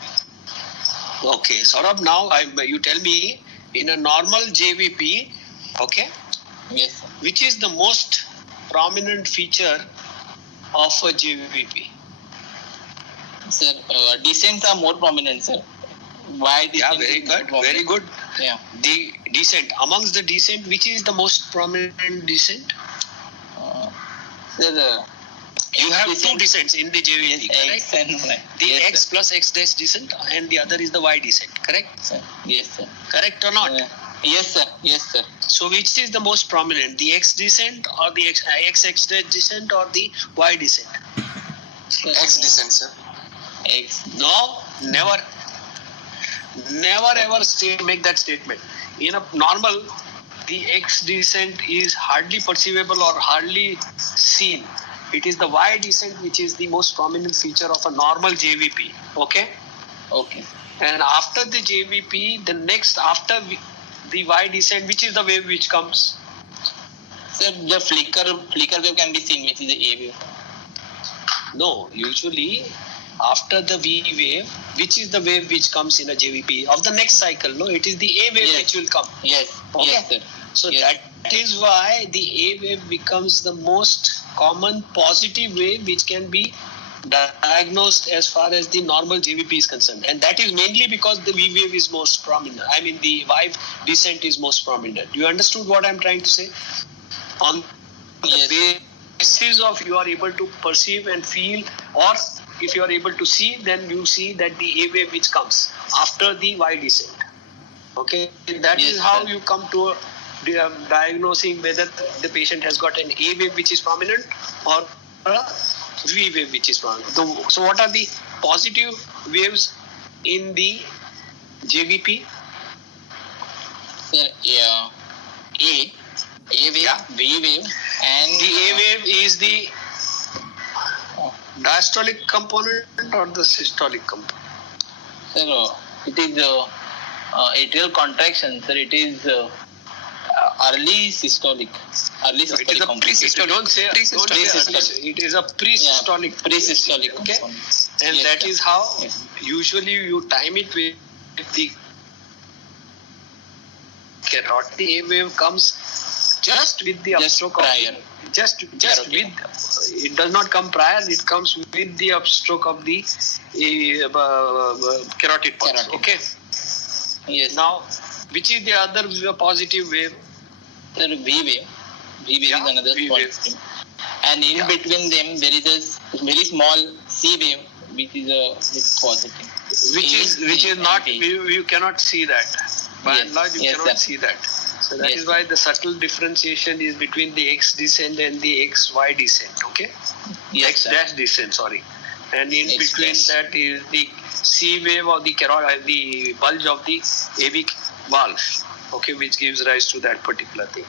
okay. Saurabh, now you tell me in a normal JVP, okay, Yes, sir. which is the most prominent feature of a JVP? Sir, descents are more prominent, sir. Why Yeah, descent very is more good, prominent? very good. Yeah. The descent, amongst the descent, which is the most prominent descent? Sir, You have descent- two descents in the JVP, correct? X and Y. The Yes, X plus X dash descent, and the other is the Y descent, correct? sir. Yes, sir. Correct or not? Yes, sir. Yes, sir. So which is the most prominent, the X descent or the X dash descent or the Y descent? Sir, sir. X. No, never ever make that statement. In a normal, the X descent is hardly perceivable or hardly seen. It is the Y descent which is the most prominent feature of a normal JVP. Okay? Okay. And after the JVP, the next after the Y descent, which is the wave which comes? Sir, the flicker wave can be seen, which is the A wave. No, usually after the V wave, which is the wave which comes in a JVP of the next cycle? No, it is the A wave Yes. which will come. Yes. Okay. Yes, sir. So Yes. that is why the A wave becomes the most common positive wave which can be diagnosed as far as the normal JVP is concerned, and that is mainly because the V wave is most prominent. I mean the Y descent is most prominent. You understood what I'm trying to say? On Yes. the basis of you are able to perceive and feel, or if you are able to see, then you see that the A wave which comes after the Y descent. Okay, that Yes, is how sir. you come to diagnosing whether the patient has got an A wave which is prominent or a V wave which is prominent. So what are the positive waves in the JVP? Sir, yeah. A wave, Yeah. V wave, and The A wave is the diastolic component or the systolic component? Sir, it is atrial contraction. Sir, it is early systolic. Early No, it is systolic a component. pre-systolic. Don't say Pre-systolic. it is a pre-systolic. Pre-systolic Okay. component. And Yes, that sir. is how Yes. usually you time it with the carotid. The A wave comes just with the Just upstroke prior. of just Carotid. with. It does not come prior. It comes with the upstroke of the carotid pulse. Carotid. Okay. Yes. Now, which is the other positive wave? Sir, V wave. V wave Yeah, is another V one. wave. And in Yeah. between them, there is a very small C wave, which is a positive. Which is not A. you cannot see that. By Yes, and large, you yes, cannot sir. see that. So that is why the subtle differentiation is between the X descent and the XY descent. Okay, Yes, X sir. dash descent. Sorry, and in X between dash. that is the C wave of the the bulge of the AV valve. Okay, which gives rise to that particular thing.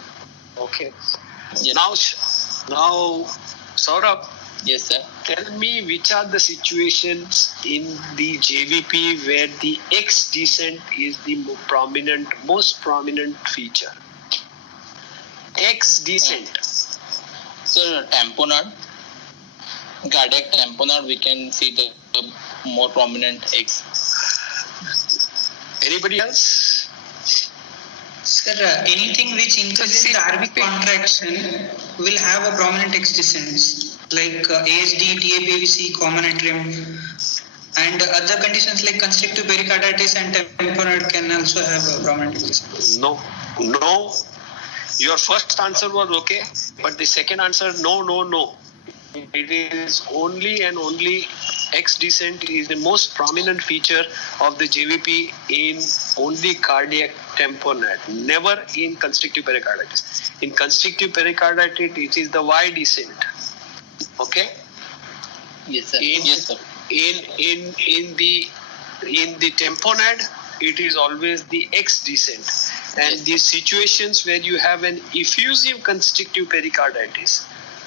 Okay. Yes. Now, Saurabh, Yes, sir. tell me which are the situations in the JVP where the X descent is the most prominent feature. X descent. So tamponade, cardiac tamponade, we can see the more prominent X. Anybody else? Sir, anything which increases the RV contraction will have a prominent X descent, like ASD, TAPVC, common atrium, and other conditions like constrictive pericarditis and tamponade can also have a prominent X descent. No. Your first answer was okay, but the second answer, no. It is only and only X descent is the most prominent feature of the JVP in only cardiac tamponade, never in constrictive pericarditis. In constrictive pericarditis, it is the Y descent. Okay. Yes, sir. In- Yes, sir. In the tamponade, it is always the X descent. And Yes. the situations where you have an effusive constrictive pericarditis,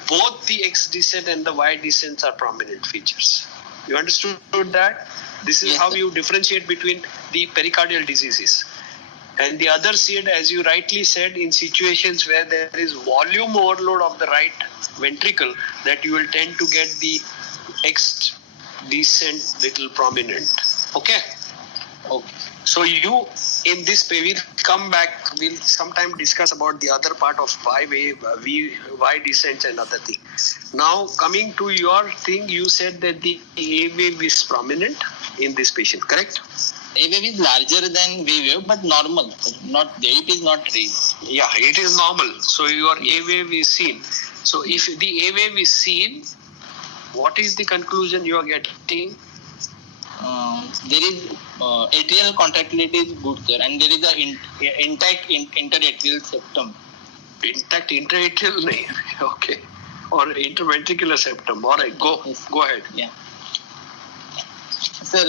both the X descent and the Y descents are prominent features. You understood that? This is Yes, how sir. you differentiate between the pericardial diseases. And the other side, as you rightly said, in situations where there is volume overload of the right ventricle, that you will tend to get the X descent little prominent. Okay? Okay. So you, in this, we'll come back, we'll sometime discuss about the other part of Y wave, Y descent and other thing. Now coming to your thing, you said that the A wave is prominent in this patient, correct? A wave is larger than V wave, but normal. Not the AP is not raised. Yeah, it is normal. So your Yes. A wave is seen. So if the A wave is seen, what is the conclusion you are getting? There is atrial contractility is good, sir, and there is a intact interatrial septum. Intact intraatrial nahi. Okay. Or interventricular septum. All right, go Yes. ahead. Yeah. Sir,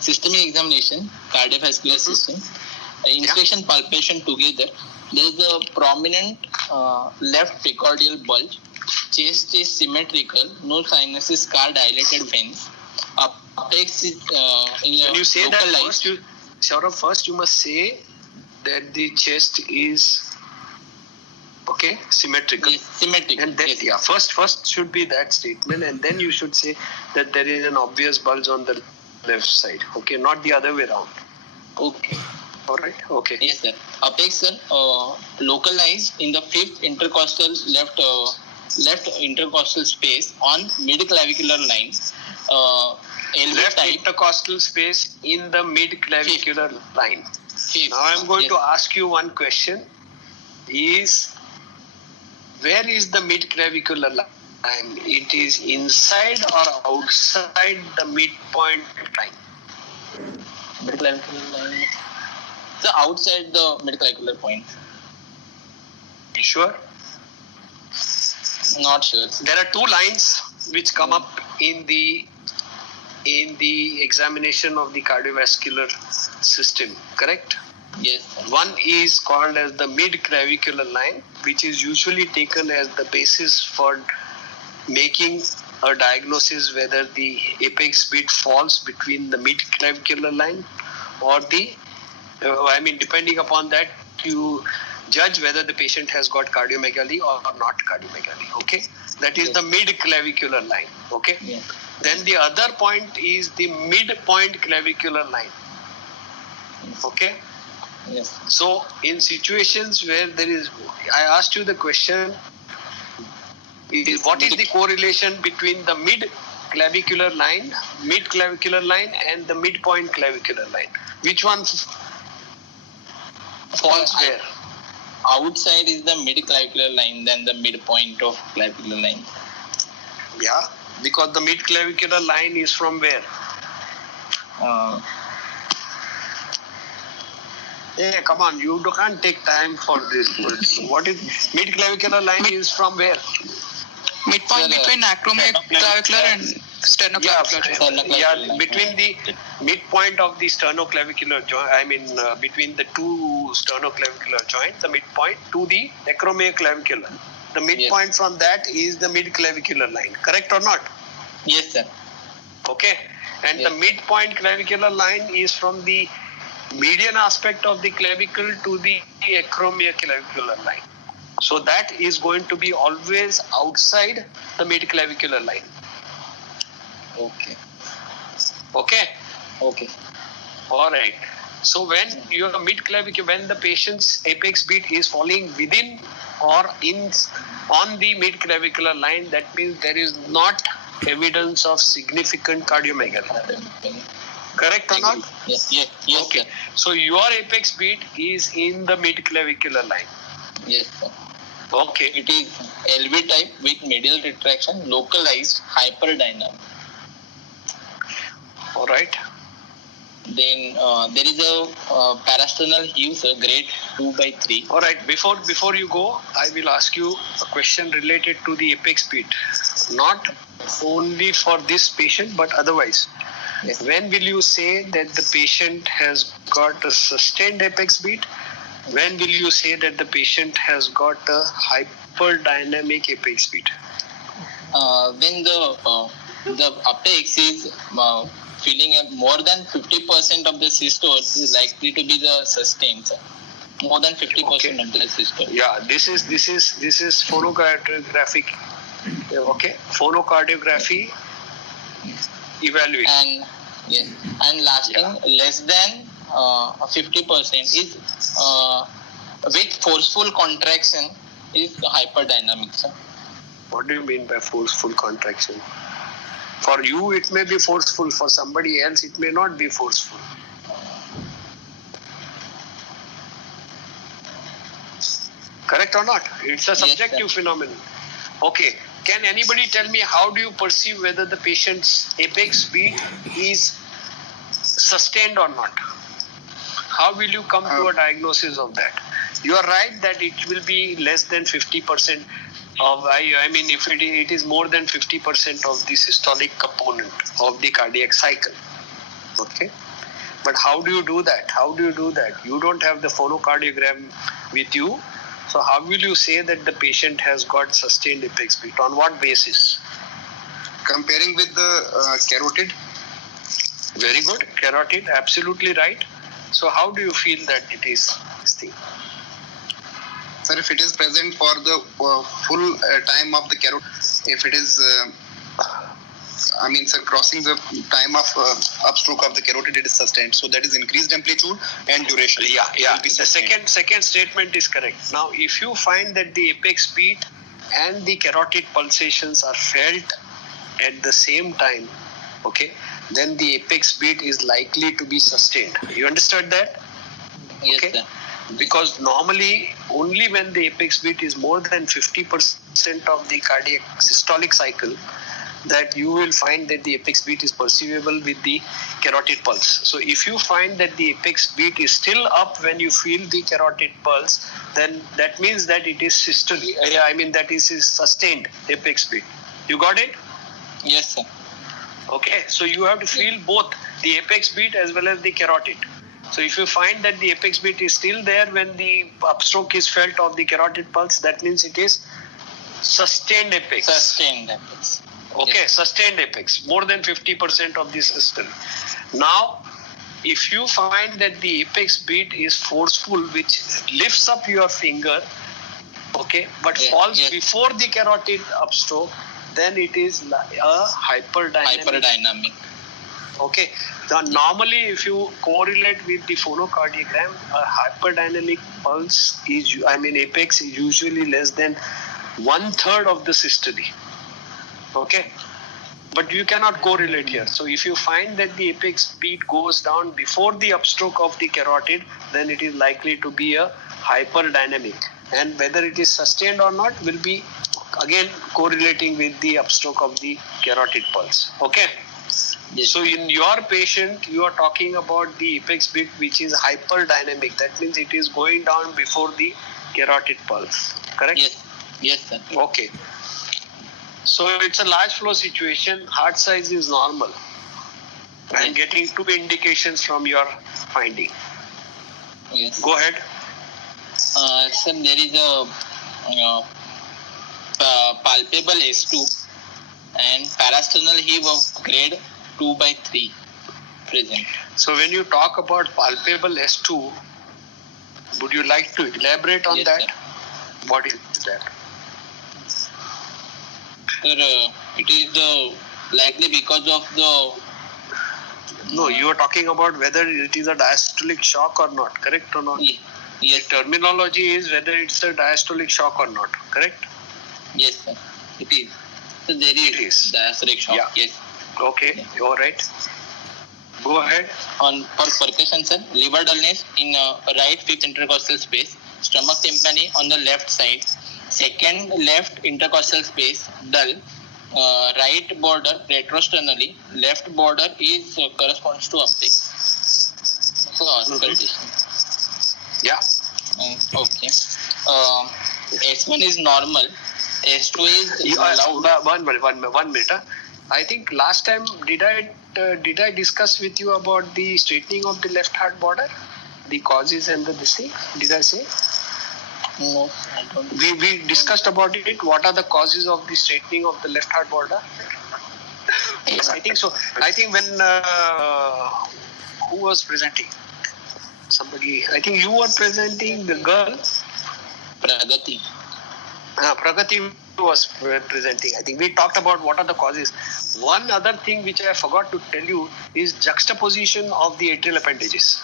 systemic examination, cardiovascular system, inspection, palpation together. There is a prominent left precordial bulge. Chest is symmetrical. No sinuses, scar, dilated veins. Apex is When you say that localized. first you must say that the chest is symmetrical. Yes, symmetric. And then Yes. first should be that statement, and then you should say that there is an obvious bulge on the left side. Okay, not the other way around. Okay. All right. Okay. Yes, sir. Apex, sir, localized in the fifth intercostal left intercostal space on mid-clavicular line. LV Left type. intercostal space in the mid-clavicular line. Fifth. Now I'm going Yes. to ask you one question. Where is the mid-clavicular line? It is inside or outside the midpoint line? Mid-clavicular line. So outside the mid-clavicular point. Sure. Not sure. There are two lines which come up in the examination of the cardiovascular system, correct? Yes. One is called as the mid-clavicular line, which is usually taken as the basis for making a diagnosis whether the apex beat falls between the mid-clavicular line or depending upon that, you judge whether the patient has got cardiomegaly or not cardiomegaly. Okay, that is Yes. the mid-clavicular line. Okay. Yes. Then the other point is the midpoint clavicular line. Okay. Yes. So in situations where I asked you the question, what is the correlation between the mid-clavicular line and the midpoint clavicular line? Which one falls where? Outside is the mid-clavicular line, then the midpoint of clavicular line. Yeah, because the mid-clavicular line is from where? Hey, come on, you can't take time for this. What is mid-clavicular line is from where? Midpoint between acromioclavicular and sternoclavicular. Yeah, between the midpoint of the sternoclavicular joint, between the two sternoclavicular joint, the midpoint to the acromioclavicular. The midpoint from that is the mid-clavicular line, correct or not? Yes, sir. Okay, and the midpoint clavicular line is from the median aspect of the clavicle to the acromioclavicular line. So that is going to be always outside the mid-clavicular line. Okay. Okay. Okay. All right. So when your mid-clavicular, when the patient's apex beat is falling within or on the mid-clavicular line, that means there is not evidence of significant cardiomegaly. Correct or not? Yes, okay. Sir. So your apex beat is in the mid-clavicular line. Yes, sir. Okay. It is LV type with medial retraction, localized, hyperdynamic. All right. Then there is a parasternal heave, sir, grade 2/3. All right. Before you go, I will ask you a question related to the apex beat, not only for this patient but otherwise. Yes. When will you say that the patient has got a sustained apex beat? When will you say that the patient has got a hyperdynamic apex beat? When the apex is feeling more than 50% of the systole is likely to be the sustained, sir. More than 50% of the systole. Yeah, this is phonocardiographic. Okay, phonocardiography evaluation. And lasting less than 50% is with forceful contraction is hyperdynamic, sir. What do you mean by forceful contraction? For you, it may be forceful. For somebody else, it may not be forceful. Correct or not? It's a subjective phenomenon. Okay. Can anybody tell me how do you perceive whether the patient's apex beat is sustained or not? How will you come to a diagnosis of that? You are right that it will be less than 50% of, if it is more than 50% of the systolic component of the cardiac cycle. Okay. But how do you do that? You don't have the phonocardiogram with you. So how will you say that the patient has got sustained apex beat? On what basis? Comparing with the carotid. Very good. Carotid, absolutely right. So how do you feel that it is this thing? Sir, if it is present for the full time of the carotid, if it is, sir, crossing the time of upstroke of the carotid, it is sustained. So that is increased amplitude and duration. Yeah. The second statement is correct. Now, if you find that the apex beat and the carotid pulsations are felt at the same time, okay, then the apex beat is likely to be sustained. You understood that? Yes, okay. Sir. Because normally, only when the apex beat is more than 50% of the cardiac systolic cycle, that you will find that the apex beat is perceivable with the carotid pulse. So if you find that the apex beat is still up when you feel the carotid pulse, then that means that it is systolic. That is sustained apex beat. You got it? Yes, sir. Okay, so you have to feel both the apex beat as well as the carotid. So if you find that the apex beat is still there when the upstroke is felt of the carotid pulse, that means it is sustained apex. Sustained apex. Okay, yes. Sustained apex, more than 50% of the system. Now, if you find that the apex beat is forceful, which lifts up your finger, okay, but falls before the carotid upstroke, then it is a hyperdynamic. Okay. Now, normally, if you correlate with the phonocardiogram, a hyperdynamic pulse is, apex is usually less than 1/3 of the systole. Okay. But you cannot correlate here. So if you find that the apex beat goes down before the upstroke of the carotid, then it is likely to be a hyperdynamic. And whether it is sustained or not will be again correlating with the upstroke of the carotid pulse. Okay. Yes. So in your patient, you are talking about the apex beat which is hyperdynamic. That means it is going down before the carotid pulse. Correct? Yes. Yes, sir. Okay. So it's a large flow situation. Heart size is normal. I am Yes. getting 2 indications from your finding. Yes. Go ahead. Sir, there is a palpable S2 and parasternal heave of grade 2/3 present. So when you talk about palpable S2, would you like to elaborate on Yes, that? sir. What is that? Sir, it is likely because of the No, you are talking about whether it is a diastolic shock or not, correct or not? yes, The terminology is whether it's a diastolic shock or not, correct? yes, sir. It is. So there It is. diastolic shock. Yeah. Yes. Okay, Yeah. you're right. Go ahead. For percussion, sir, liver dullness in right fifth intercostal space, stomach tympani on the left side, second left intercostal space dull, right border retrosternally, left border is corresponds to uptake. So auscultation. Yeah. Okay. S1 is normal. S2 is loud. One minute. Huh? I think last time did I discuss with you about the straightening of the left heart border, the causes and the this thing? Did I say? No, I don't. We discussed about it. What are the causes of the straightening of the left heart border? Yes, I think so. I think when who was presenting? Somebody. I think you were presenting the girl. Pragati. Pragati was presenting. I think we talked about what are the causes. One other thing which I forgot to tell you is juxtaposition of the atrial appendages.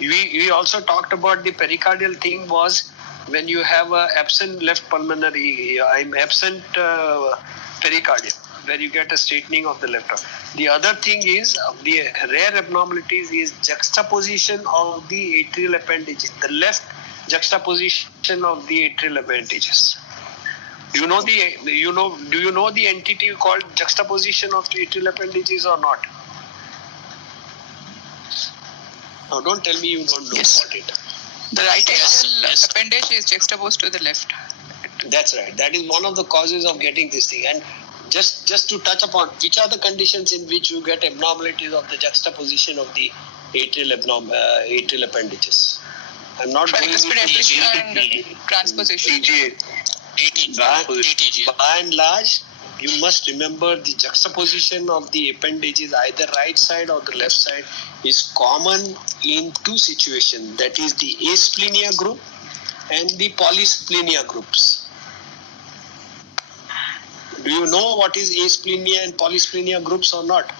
We also talked about the pericardial thing was when you have a absent left pulmonary, absent pericardium, where you get a straightening of the left arm. The other thing is the rare abnormalities is juxtaposition of the atrial appendages, the left juxtaposition of the atrial appendages. Do you know the entity called juxtaposition of the atrial appendages or not? No, don't tell me you don't know Yes. about it. The right atrial yes. appendage is juxtaposed to the left. That's right. That is one of the causes of getting this thing. And just to touch upon, which are the conditions in which you get abnormalities of the juxtaposition of the atrial appendages? I'm not going into Tricuspid atresia and transposition. By and large, you must remember the juxtaposition of the appendages, either right side or the left side, is common in 2 situations. That is the asplenia group and the polysplenia groups. Do you know what is asplenia and polysplenia groups or not?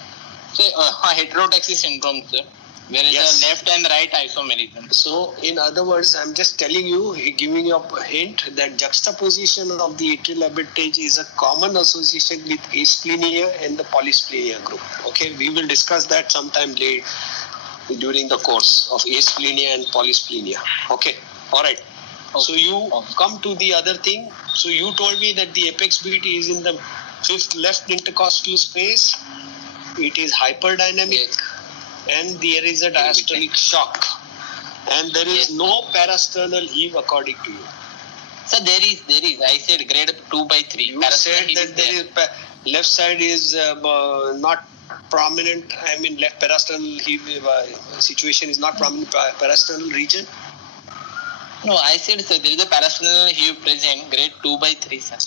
So, heterotaxy syndrome, sir, where is Yes. the left and right isomerism. So, in other words, I'm just telling you, giving you a hint that juxtaposition of the atrial appendage is a common association with asplenia and the polysplenia group. Okay, we will discuss that sometime later during the course of asplenia and polysplenia. Okay, all right. So you come to the other thing. So you told me that the apex beat is in the fifth left intercostal space. It is hyperdynamic. Yes. And there is a diastolic shock, and there is Yes. no parasternal heave according to you. So there is. I said grade 2/3. You said that there is left side is not prominent. I mean, left parasternal heave situation is not prominent parasternal region. No, I said, sir, there is a parasternal heave present, grade 2/3, sir.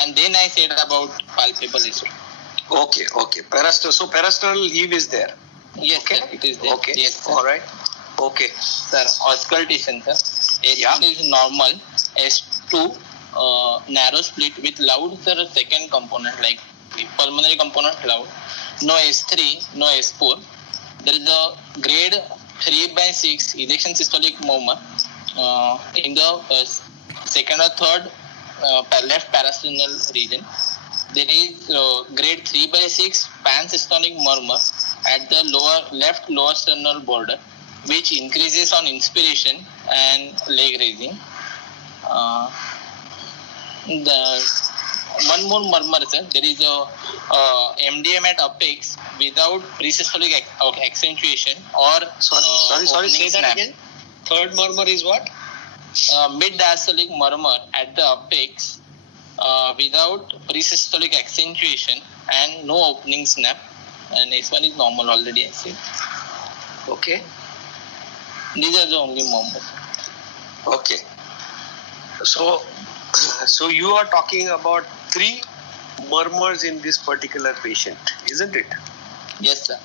And then I said about palpable issue. Okay. So parasternal heave is there. Yes, Okay. sir, it is there. Okay. Yes, sir. All right. Okay. Sir, auscultation, sir. S1 Yeah. is normal. S2, narrow split with loud, sir, second component, like the pulmonary component loud. No S3, no S4. There is a grade 3/6 ejection systolic murmur in the second or third left parasternal region. There is grade 3/6 pansystolic murmur at the left lower sternal border, which increases on inspiration and leg raising. The one more murmur, sir. There is a MDM at apex without presystolic accentuation or Sorry, say opening that snap. again. Third murmur is what? Mid-diastolic murmur at the apex without presystolic accentuation and no opening snap. And next one is normal already, I said. Okay. These are the only murmurs. Okay. So you are talking about 3 murmurs in this particular patient, isn't it? Yes, sir.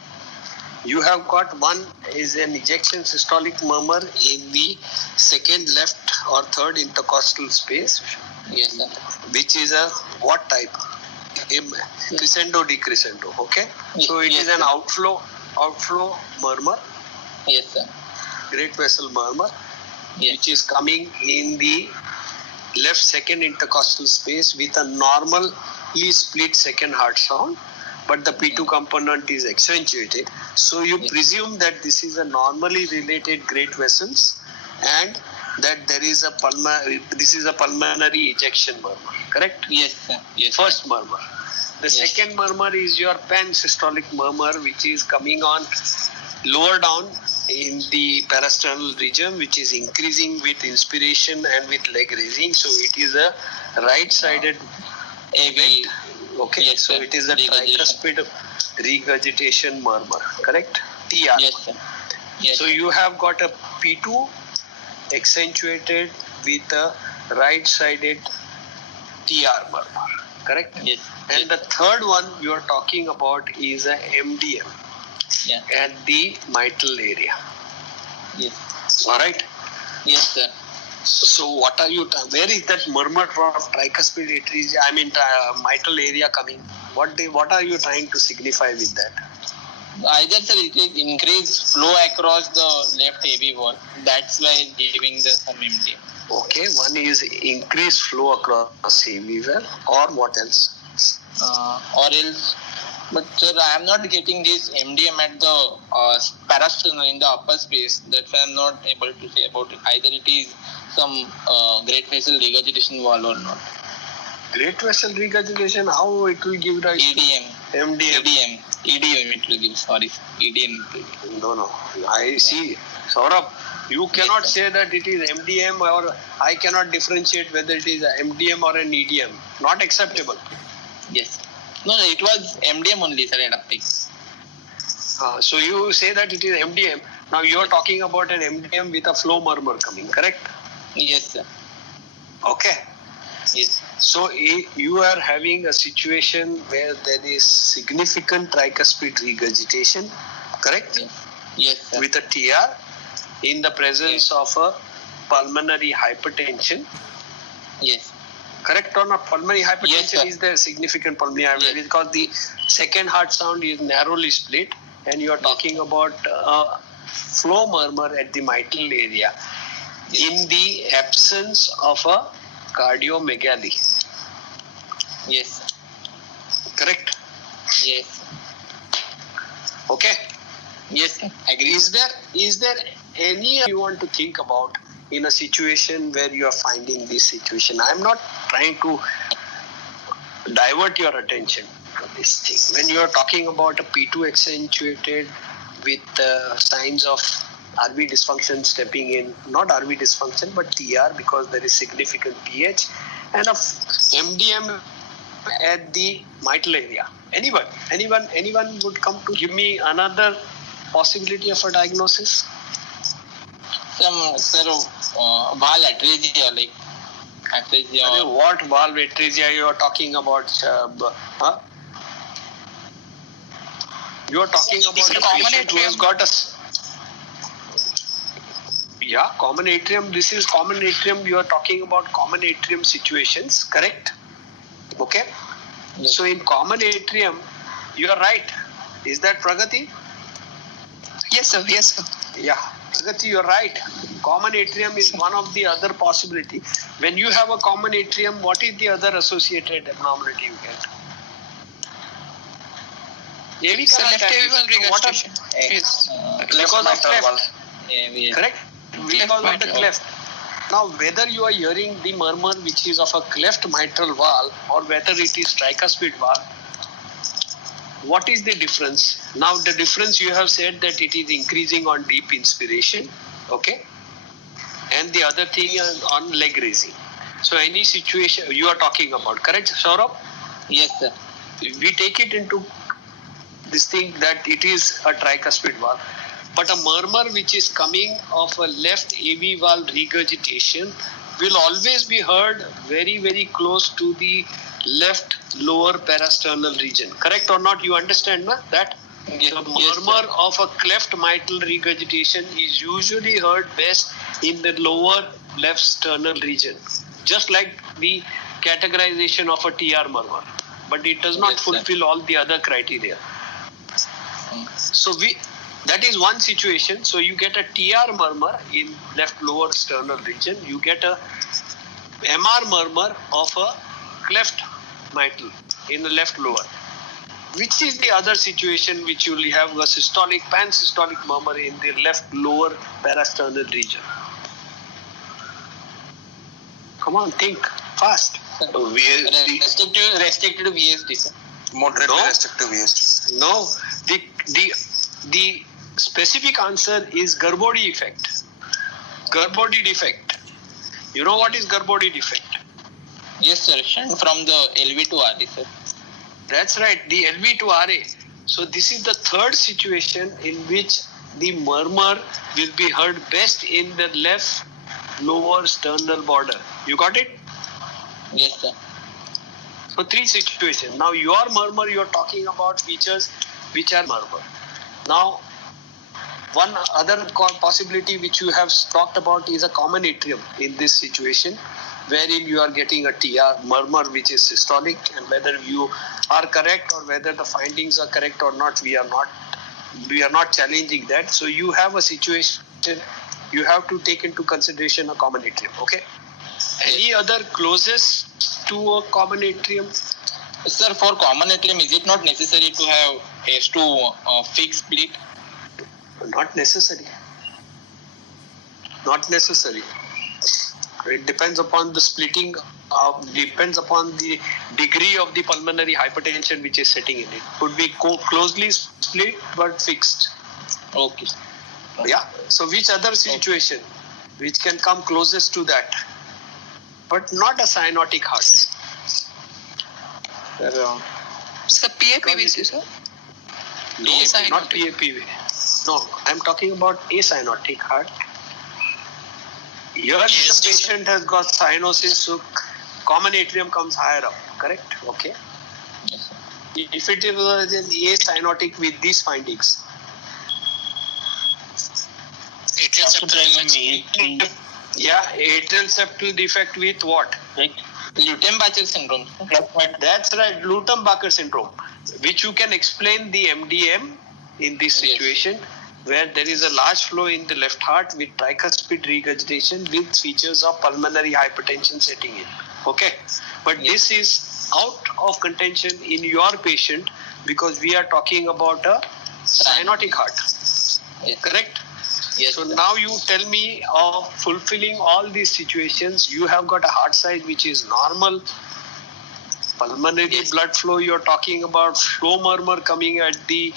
You have got one is an ejection systolic murmur in the second left or third intercostal space, Yes, sir. which is a what type? Crescendo decrescendo. Okay. So it Yes, is an sir. outflow murmur, Yes, sir. great vessel murmur, Yes. which is coming in the left second intercostal space with a normally split second heart sound, but the P2 component is accentuated. So you Yes. presume that this is a normally related great vessels and that there is this is a pulmonary ejection murmur, correct? Yes, sir. Yes. First murmur. The Yes. second murmur is your pan-systolic murmur, which is coming on lower down in the parasternal region, which is increasing with inspiration and with leg raising. So it is a right-sided event. Okay, Yes, so sir. it is a Regurgitation. tricuspid regurgitation murmur, correct? TR. Yes, sir. Yes. So you have got a P2 accentuated with a right-sided TR murmur, correct? Yes. And the third one you are talking about is a MDM Yeah. at the mitral area. Yes. All right. Yes, sir. So what are you? Where is that murmur from tricuspid atresia? Mitral area coming. What are you trying to signify with that? Either, sir, it is increased flow across the left AV wall. That's why it's giving the some MDM. Okay, one is increased flow across AV well, or what else? Or else, but sir, I am not getting this MDM at the parasternal in the upper space. That's why I am not able to say about it. Either it is some great vessel regurgitation wall or not. Great vessel regurgitation. How it will give rise to EDM. MDM? EDM it will give. Sorry, EDM it will give. No. I see. Saurabh, you cannot say that it is MDM, or I cannot differentiate whether it is a MDM or an EDM. Not acceptable. Yes. No, it was MDM only, sir, at apex. So you say that it is MDM. Now you are talking about an MDM with a flow murmur coming, correct? Yes, sir. Okay. Yes. So you are having a situation where there is significant tricuspid regurgitation, correct? Yes. Yes, sir. With a TR in the presence of a pulmonary hypertension. Yes. Correct or not? Pulmonary Yes, hypertension sir. is there significant pulmonary hypertension Yes. because the second heart sound is narrowly split, and you are talking about flow murmur at the mitral area in the absence of a cardiomegaly. Yes. Correct? Yes. Okay. Yes, sir. Agree. Is there any you want to think about in a situation where you are finding this situation? I am not trying to divert your attention from this thing. When you are talking about a P2 accentuated with signs of RV dysfunction stepping in, not RV dysfunction but TR because there is significant pH, and of MDM at the mitral area. Anyone would come to give me another possibility of a diagnosis? Some, sir, valve atresia, like atresia. Arey, what valve atresia you are talking about? Huh? You are talking about It's a a common patient who has atrium. got common atrium. This is common atrium. You are talking about common atrium situations, correct? Okay. Yes. So in common atrium, you are right. Is that Pragati? Yes, sir. Yes, sir. Yeah, Pragati, you're right. Common atrium is one of the other possibility. When you have a common atrium, what is the other associated abnormality you get? AV It's a left canal avial dilatation. What are- regurgitation. Yes. Because of cleft, Yeah, correct? Because of the mitral. cleft. Now, whether you are hearing the murmur which is of a cleft mitral valve or whether it is tricuspid valve, what is the difference? Now, the difference you have said that it is increasing on deep inspiration, okay? And the other thing is on leg raising. So, any situation you are talking about, correct, Saurabh? Yes, sir. We take it into this thing that it is a tricuspid valve. But a murmur which is coming of a left AV valve regurgitation will always be heard very, very close to the left lower parasternal region. Correct or not? You understand na, that? Yes, The yes, murmur of a cleft mitral regurgitation is usually heard best in the lower left sternal region. Just like the categorization of a TR murmur. But it does not Yes, sir. fulfill all the other criteria. So that is one situation. So you get a TR murmur in left lower sternal region. You get a MR murmur of a cleft mitral in the left lower. Which is the other situation which you will have a systolic, pansystolic murmur in the left lower parasternal region? Come on, think fast. VSD, Restricted to VSD, sir. moderately No. restrictive VSD. No, the specific answer is Garbody effect. Garbody defect. You know what is Garbody defect? Yes, sir. Shunt from the LV to RA, sir. That's right, the LV to RA. So this is the third situation in which the murmur will be heard best in the left lower sternal border. You got it? Yes, sir. So three situations. Now your murmur, you're talking about features which are murmur. Now one other possibility which you have talked about is a common atrium in this situation, wherein you are getting a TR murmur which is systolic, and whether you are correct or whether the findings are correct or not, we are not challenging that. So you have a situation, you have to take into consideration a common atrium. Okay. Any other closest to a common atrium? Sir, for common atrium, is it not necessary to have S2 fixed split? Not necessary. Not necessary. It depends upon the splitting, depends upon the degree of the pulmonary hypertension which is setting in it. Could be closely split but fixed. Okay. Yeah. So which other situation which can come closest to that? But not a cyanotic heart. Sir, PAPVC, sir. No, Acyanotic. not PAPV. No, I'm talking about acyanotic heart. Here the patient has got cyanosis, so common atrium comes higher up, correct? Okay. Yes, sir. If it was an acyanotic with these findings, Atrial septal defect. yeah, atrial septal defect with what? Like Lutem-Bachel syndrome. That's right, Lutem-Bacher syndrome, which you can explain the MDM in this Yes. situation, where there is a large flow in the left heart with tricuspid regurgitation with features of pulmonary hypertension setting in. Okay, but Yes. this is out of contention in your patient because we are talking about a cyanotic heart. Yes. Correct? Yes, So sir. now you tell me of fulfilling all these situations, you have got a heart size which is normal, pulmonary Yes. blood flow, you're talking about slow murmur coming at the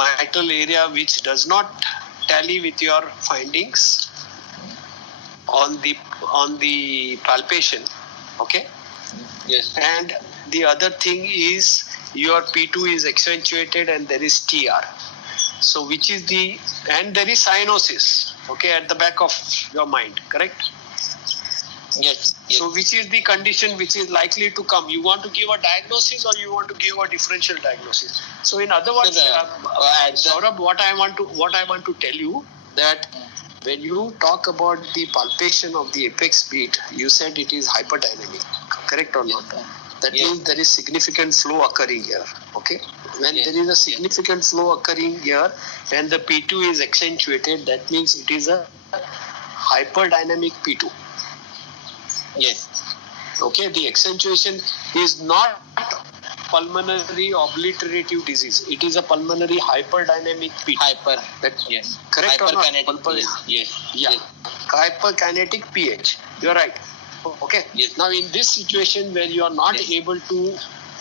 mitral area which does not tally with your findings on the palpation. Okay. Yes. And the other thing is your P2 is accentuated and there is TR. So which is and there is cyanosis, okay, at the back of your mind, correct? Yes. Yes. So which is the condition which is likely to come? You want to give a diagnosis or you want to give a differential diagnosis? So in other words, Sir, Saurabh, what I want to tell you that when you talk about the palpation of the apex beat, you said it is hyperdynamic, correct or not? Yes, sir. That Yes. means there is significant flow occurring here. Okay. When Yes. there is a significant flow occurring here and the P2 is accentuated, that means it is a hyperdynamic P2. Yes. Okay. The accentuation is not pulmonary obliterative disease. It is a pulmonary hyperdynamic P2. Hyper. That, Yes. correct or not? Hyperkinetic. Yes. Yes. Yeah. Yes. Hyperkinetic pH. You're right. Okay. Yes. Now, in this situation where you are not Yes. able to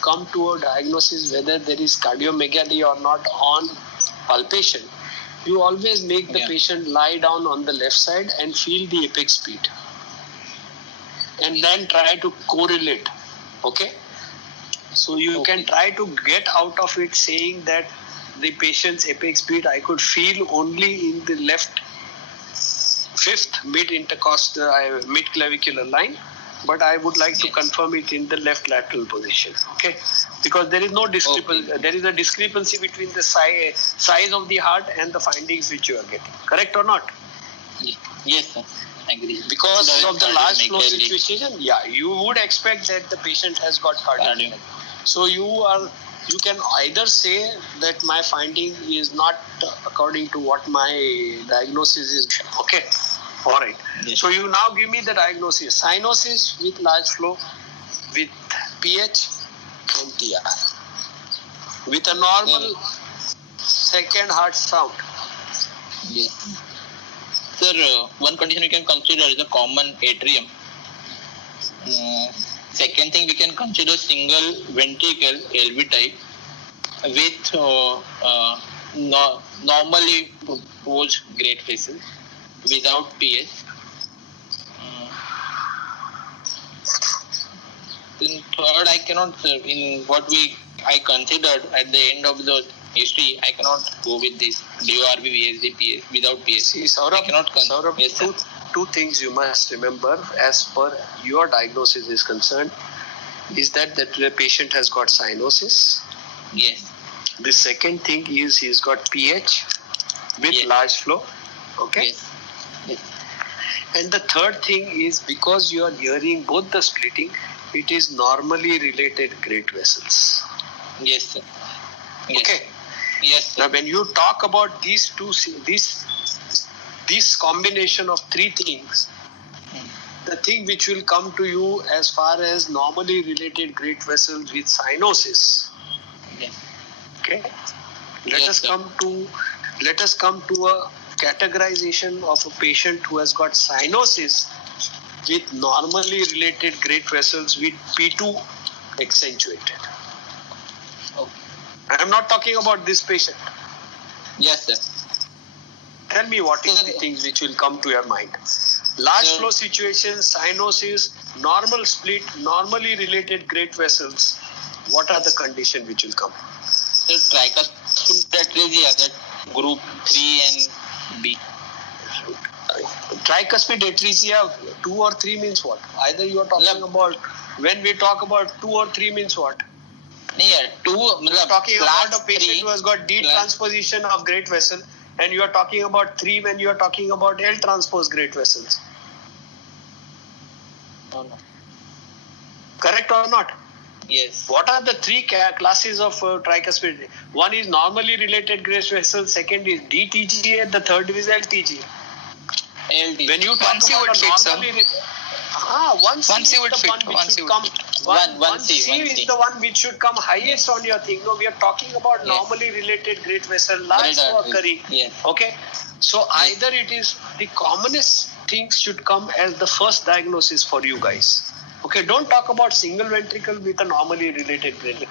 come to a diagnosis whether there is cardiomegaly or not on palpation, you always make the Yeah. patient lie down on the left side and feel the apex beat, and then try to correlate. Okay. So you can try to get out of it saying that the patient's apex beat I could feel only in the left fifth mid clavicular line, but I would like to confirm it in the left lateral position. Okay, because there is no discrepancy. There is a discrepancy between the size of the heart and the findings which you are getting. Correct or not? Yes, sir. Agree. Because of the large flow Cardiomegaly. situation, yeah, you would expect that the patient has got cardiac. So you can either say that my finding is not according to what my diagnosis is. Okay, all right. Yes. So you now give me the diagnosis: cyanosis with large flow, with PH and TR, with a normal second heart sound. Yes. Sir, one condition we can consider is a common atrium. Second thing, we can consider single ventricle LV type with normally proposed great vessels without PS. Then third, I cannot, in what I considered at the end of the history, I cannot go with this DORB, VSD, PS without PS. See, Saurabh, I cannot Saurabh, yes, sir. two things you must remember as per your diagnosis is concerned is that the patient has got cyanosis. Yes. The second thing is he's got PH with Yes. large flow. Okay. Yes. Yes. And the third thing is because you are hearing both the splitting, it is normally related great vessels. Yes, sir. Yes. Okay. Yes, sir. Now, when you talk about this combination of three things, the thing which will come to you as far as normally related great vessels with cyanosis. Yes. Okay. Let Yes, us sir. come to a categorization of a patient who has got cyanosis with normally related great vessels with P2 accentuated. Okay. I am not talking about this patient. Yes, sir. Tell me what is the things which will come to your mind. Large Sir. flow situation, cyanosis, normal split, normally related great vessels. What are the conditions which will come? So tricuspid atresia, that group 3 and B. Tricuspid atresia 2 or 3 means what? Either you are talking about, when we talk about 2 or 3 means what? Yeah, 2. You are talking about class a patient 3, who has got D class- transposition of great vessel, and you are talking about 3 when you are talking about L transpose great vessels. No, no. Correct or not? Yes. What are the three classes of tricuspid? One is normally related great vessel, second is DTGA, the third is LTGA. LT. When you talk Once you about would a fit, sir. normally, one C Once you is would the fit, one which once should you come. would fit. One C is the one which should come highest on your thing. No, we are talking about Yes. normally related great vessel, large Great flow arteries. occurring. Yes. Okay, so either it is the commonest things should come as the first diagnosis for you guys. Okay, don't talk about single ventricle with a normally related great.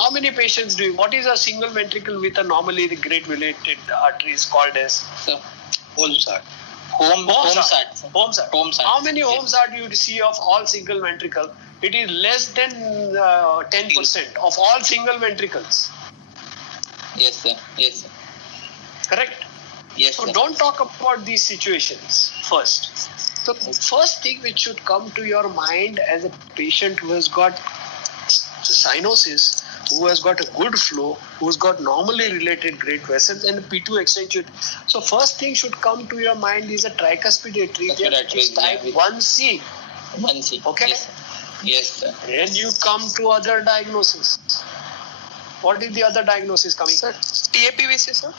How many patients do you? What is a single ventricle with a normally great related artery is called as? So, Holmes heart. home sat. sir. Holmes heart. Holmes heart. How many Yes. Holmes heart you see of all single ventricle? It is less than 10% of all single ventricles. Yes, sir. Yes, sir. Correct? Yes, So sir. don't talk about these situations first. The first thing which should come to your mind as a patient who has got cyanosis, who has got a good flow, who's got normally related great vessels and P2 accentuate. So first thing should come to your mind is a tricuspid atresia, which is type Atresia with- 1C. 1C. Okay. Yes, sir. Yes, sir. And you come to other diagnosis. What is the other diagnosis coming? Sir, TAPVC, sir?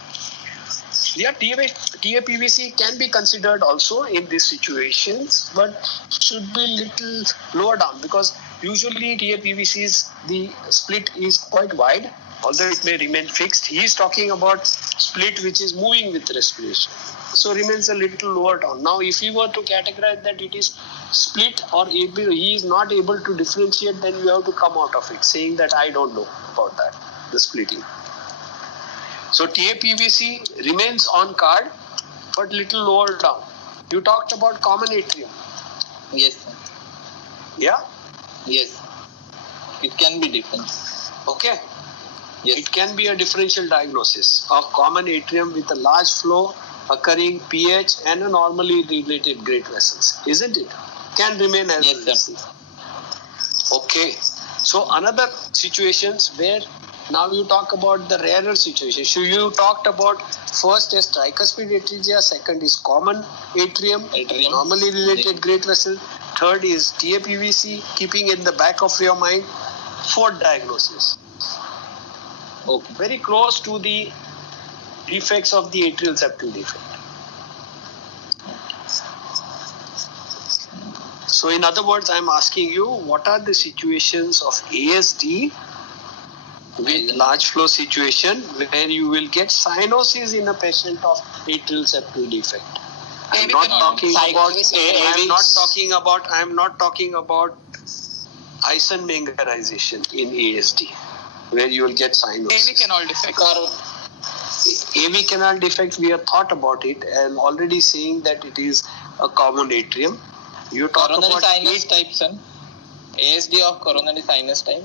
Yeah, TAPVC can be considered also in these situations, but should be little lower down because usually TAPVC's the split is quite wide although it may remain fixed. He is talking about split which is moving with respiration. So remains a little lower down. Now if we were to categorize that it is split or able, he is not able to differentiate, then we have to come out of it saying that I don't know about that, the splitting. So TAPVC remains on card but little lower down. You talked about common atrium. Yes, sir. Yeah? Yes. It can be different. Okay. Yes. It can be a differential diagnosis of common atrium with a large flow occurring pH and a normally dilated great vessels, isn't it? Can remain as Yes, well. sir. Okay. So another situations where now you talk about the rarer situation. So you talked about first is tricuspid atresia, second is common atrium. Normally related great vessel. Third is TAPVC, keeping in the back of your mind. Fourth diagnosis. Okay. Very close to the defects of the atrial septal defect. So in other words, I am asking you, what are the situations of ASD with large flow situation where you will get cyanosis in a patient of atrial septal defect? I am not talking about Eisenmengerization in ASD, where you will get cyanosis. AV canal defect. AV canal defect, we have thought about it and already saying that it is a common atrium. You talk Coronary about sinus type, sir. ASD of coronary sinus type.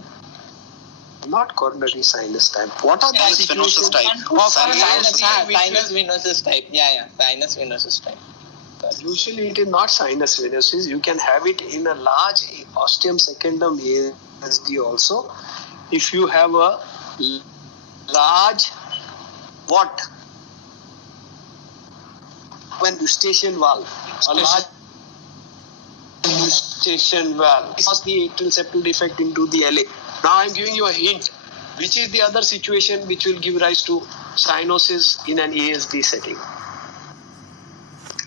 not coronary sinus type. What are the Sinus situations venosus type. of Sinus ASD which venosus type. Yeah. Sinus venosus type. usually it is not sinus venosus. You can have it in a large ostium secundum ASD also. If you have a large what? When eustachian valve. A large eustachian valve. Cause the atrial septal defect into the LA. Now I am giving you a hint. Which is the other situation which will give rise to cyanosis in an ASD setting?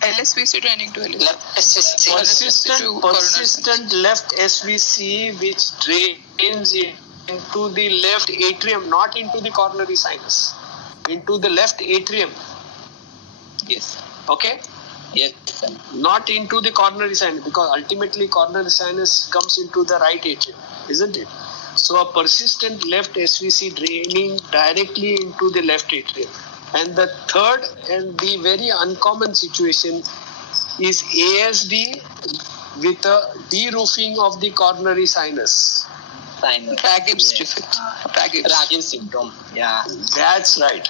LSVC training to LSVC. Persistent left SVC which drains into the left atrium, not into the coronary sinus, into the left atrium. Yes. Okay? Yes, sir. Not into the coronary sinus, because ultimately coronary sinus comes into the right atrium, isn't it? So a persistent left SVC draining directly into the left atrium. And the third and the very uncommon situation is ASD with a de-roofing of the coronary sinus. Sinus. Raghib's defect. Raghib syndrome. Yeah. That's right.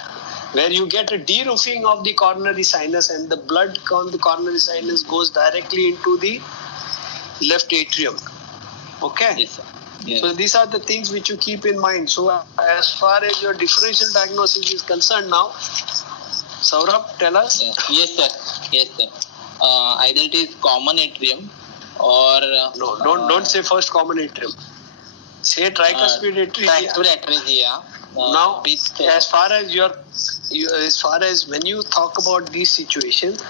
Where you get a de-roofing of the coronary sinus and the blood on the coronary sinus goes directly into the left atrium. Okay? Yes, sir. Yes. So these are the things which you keep in mind. So as far as your differential diagnosis is concerned now, Saurabh, tell us. Yes, sir. Yes, sir. Either it is common atrium or No, don't say first common atrium. Say tricuspid atresia. tricuspid atresia. Now, as far as when you talk about these situations,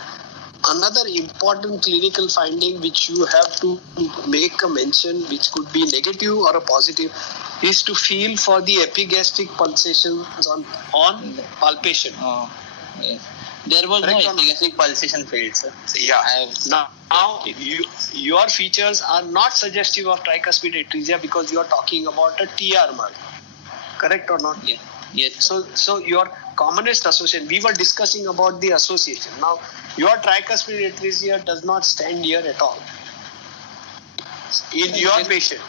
another important clinical finding which you have to make a mention, which could be negative or a positive, is to feel for the epigastric pulsations on palpation. Yes. There was Correct no or not? epigastric pulsation field, sir. Yeah. Now your features are not suggestive of tricuspid atresia because you are talking about a TR mark. Correct or not? Yes. Yes. So your commonest association, we were discussing about the association. Now, your tricuspid atresia does not stand here at all in your patient.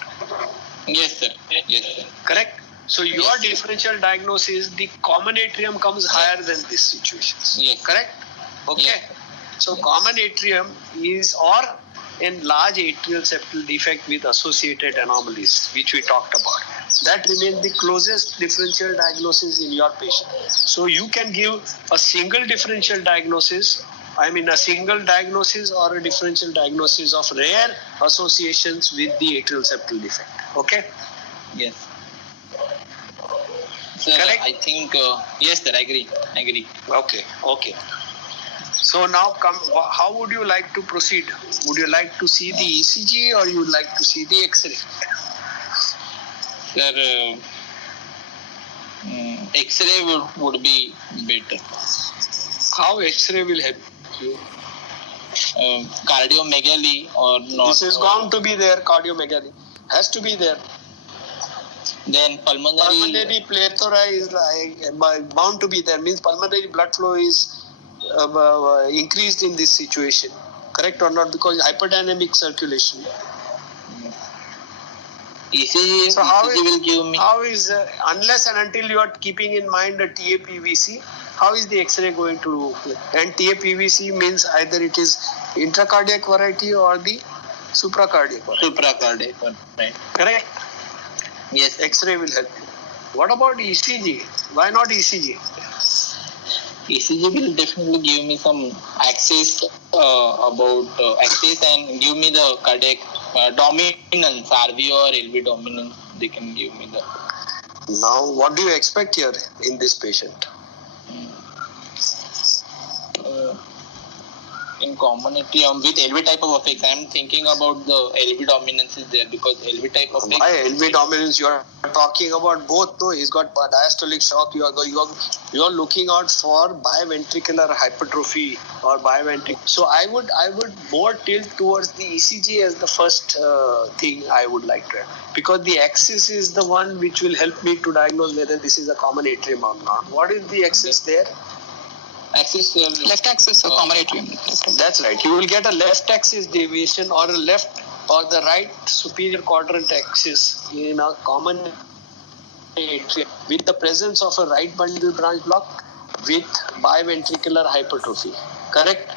Yes, sir. Yes, sir. Correct? So your differential diagnosis, the common atrium comes higher than these situations. Yes. Correct? Okay. Yes. So common atrium is or enlarged atrial septal defect with associated anomalies, which we talked about. That remains the closest differential diagnosis in your patient. So you can give a single differential diagnosis, a single diagnosis or a differential diagnosis of rare associations with the atrial septal defect. Okay? Yes. Sir, Correct? I think, yes, sir, I agree. Okay. So now how would you like to proceed? Would you like to see the ECG or you would like to see the X-ray? Sir, X-ray would be better. How X-ray will help you? Cardiomegaly or not? This is bound to be there. Cardiomegaly has to be there. Then Pulmonary plethora is bound to be there. Means pulmonary blood flow is increased in this situation. Correct or not? Because hyperdynamic circulation. ECG, So how ECG will give me. How is unless and until you are keeping in mind the TAPVC, how is the X-ray going to look like? And TAPVC means either it is intracardiac variety or the supracardiac variety. Supracardiac, right? Correct. Yes. X-ray will help you. What about ECG? Why not ECG? ECG will definitely give me some access about access and give me the cardiac dominance, RV or LV dominance. They can give me the. Now, what do you expect here in this patient? In commonality with LV type of effects, I am thinking about the LV dominance is there because LV type of effects. Why LV dominance? You are talking about both. No, he's got diastolic shock. You are looking out for biventricular hypertrophy or biventricular. So I would more tilt towards the ECG as the first thing I would like to have, because the axis is the one which will help me to diagnose whether this is a common atrium or not. What is the axis there? Axis Left axis of common atrium. That's right. You will get a left axis deviation or a left or the right superior quadrant axis in a common atrium with the presence of a right bundle branch block with biventricular hypertrophy. Correct?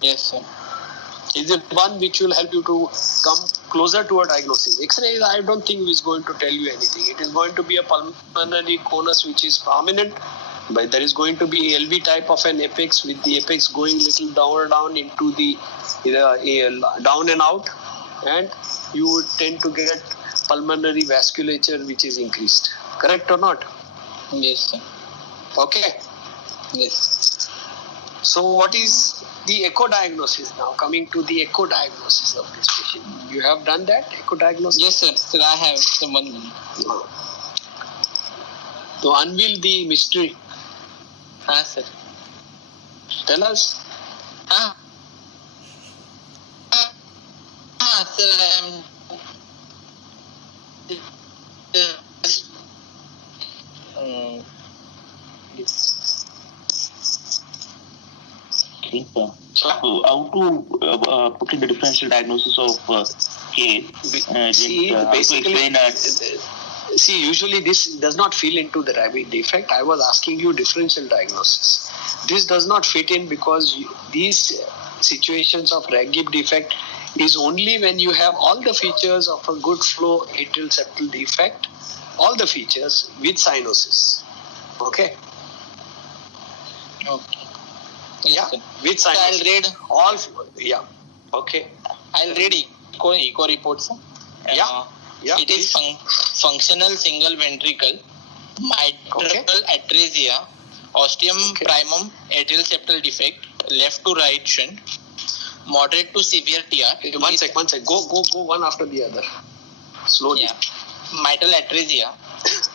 Yes, sir. Is it one which will help you to come closer to a diagnosis? X-ray, I don't think is going to tell you anything. It is going to be a pulmonary conus which is prominent. But there is going to be LV type of an apex with the apex going little down into the down and out, and you would tend to get pulmonary vasculature which is increased. Correct or not? Yes, sir. Okay. Yes. So what is the echo diagnosis now? Coming to the echo diagnosis of this patient. You have done that echo diagnosis? Yes, sir. Sir, I have someone. To unveil the mystery. Sir. Tell us. Sir, I am. So how to put in the differential diagnosis of case? See, usually this does not fit into the rabbit defect. I was asking you differential diagnosis. This does not fit in because these situations of Raggib defect is only when you have all the features of a good flow atrial septal defect, all the features with cyanosis. Okay? Okay. Yeah, Yes, sir. with So I'll cyanosis. read. All, yeah. Okay. I'll read echo reports. Yeah. Yeah, It is functional single ventricle, mitral atresia, ostium primum atrial septal defect, left to right shunt, moderate to severe TR. One sec. Go one after the other. Slowly. Yeah. Mitral atresia,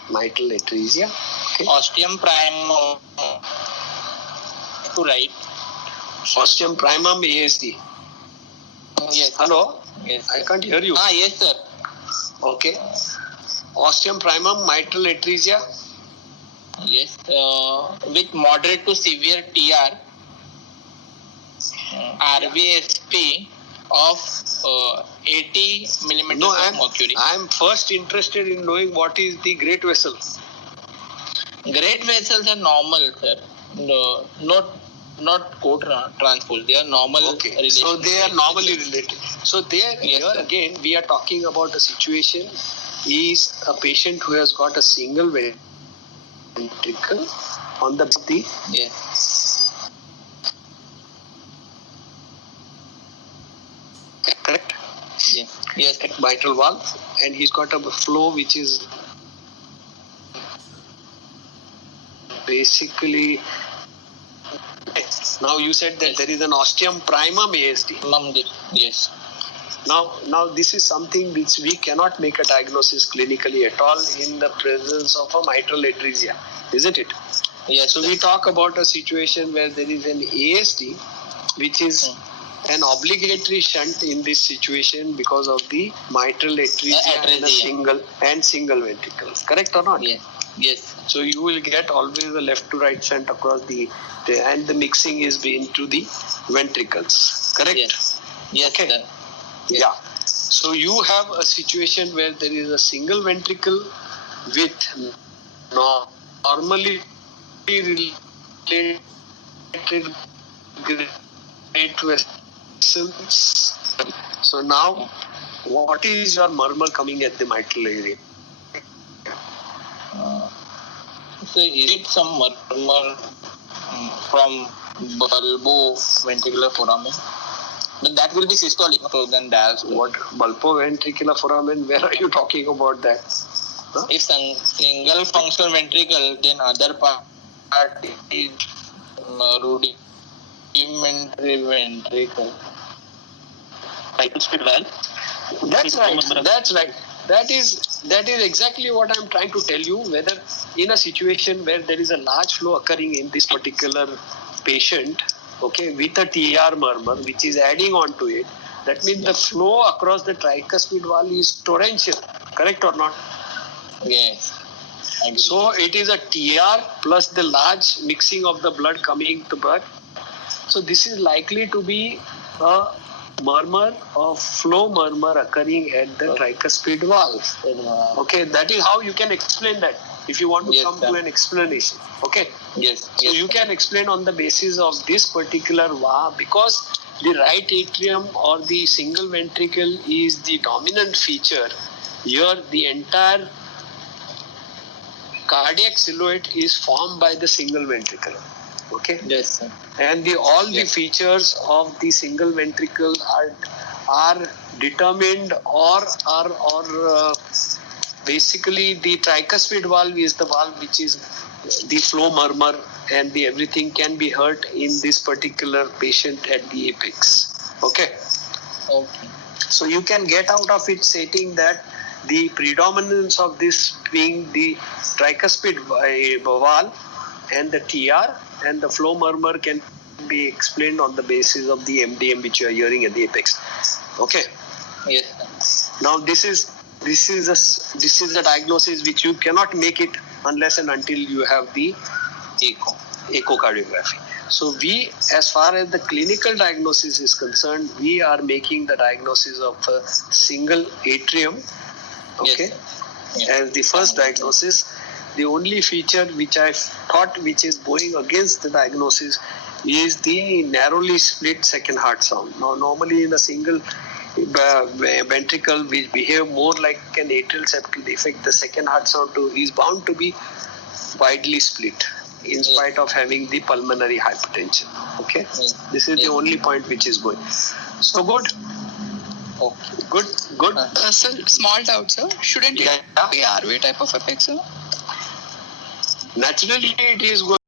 Mitral atresia. Okay. ostium primum to right. Ostium primum ASD. Yes. Hello? Yes. I can't hear you. Yes, sir. Okay. Ostium primum mitral atresia. Yes. With moderate to severe TR, RVSP of 80 millimeters No, of mercury. I'm first interested in knowing what is the great vessel. Great vessels are normal, sir. No, not co-transposed. They are normal. Okay. So they are normally related. So there, Yes, here sir. again, we are talking about a situation. Is a patient who has got a single ventricle on the Yes. correct Yes. mitral valve, and he's got a flow which is basically. Now you said that Yes. there is an ostium primum ASD. Yes. Now this is something which we cannot make a diagnosis clinically at all in the presence of a mitral atresia, isn't it? Yes. So we talk about a situation where there is an ASD, which is an obligatory shunt in this situation because of the mitral atresia and single ventricle. Correct or not? Yes. Yes. So you will get always a left to right shunt across and the mixing is into the ventricles. Correct? Yes. Yes. Okay. Sir. Yeah. So you have a situation where there is a single ventricle with normally related great vessels. So now, what is your murmur coming at the mitral area? So is it some murmur from bulboventricular foramen? But that will be systolic, so then that's What bulboventricular foramen? Where are you talking about that? Huh? If single functional ventricle, then other part is rudimentary ventricle. Tricuspid valve. That's right. That is exactly what I'm trying to tell you. Whether in a situation where there is a large flow occurring in this particular patient, okay, with a TR murmur which is adding on to it, that means the flow across the tricuspid valve is torrential. Correct or not? Yes. So it is a TR plus the large mixing of the blood coming to blood. So this is likely to be a murmur or flow murmur occurring at the tricuspid valve. Okay, that is how you can explain that if you want to come to an explanation. Okay. Yes. So you can explain on the basis of this particular valve because the right atrium or the single ventricle is the dominant feature. Here the entire cardiac silhouette is formed by the single ventricle. Okay. Yes, sir. And all the features of the single ventricle are determined or basically the tricuspid valve is the valve which is the flow murmur and the everything can be heard in this particular patient at the apex. Okay. Okay. So you can get out of it stating that the predominance of this being the tricuspid valve and the TR and the flow murmur can be explained on the basis of the MDM which you are hearing at the apex. Okay. Yes, sir. Now this is a diagnosis which you cannot make it unless and until you have the echocardiography. So we, as far as the clinical diagnosis is concerned, we are making the diagnosis of a single atrium. Okay. Yes. As the first diagnosis. The only feature which I thought which is going against the diagnosis is the narrowly split second heart sound. Now, normally in a single ventricle which behave more like an atrial septal defect, the second heart sound is bound to be widely split in spite of having the pulmonary hypertension. Okay, this is the only point which is going. So good. Okay. Good. Sir, small doubt, sir. Shouldn't it be RV type of effect, sir? Naturally, it is going.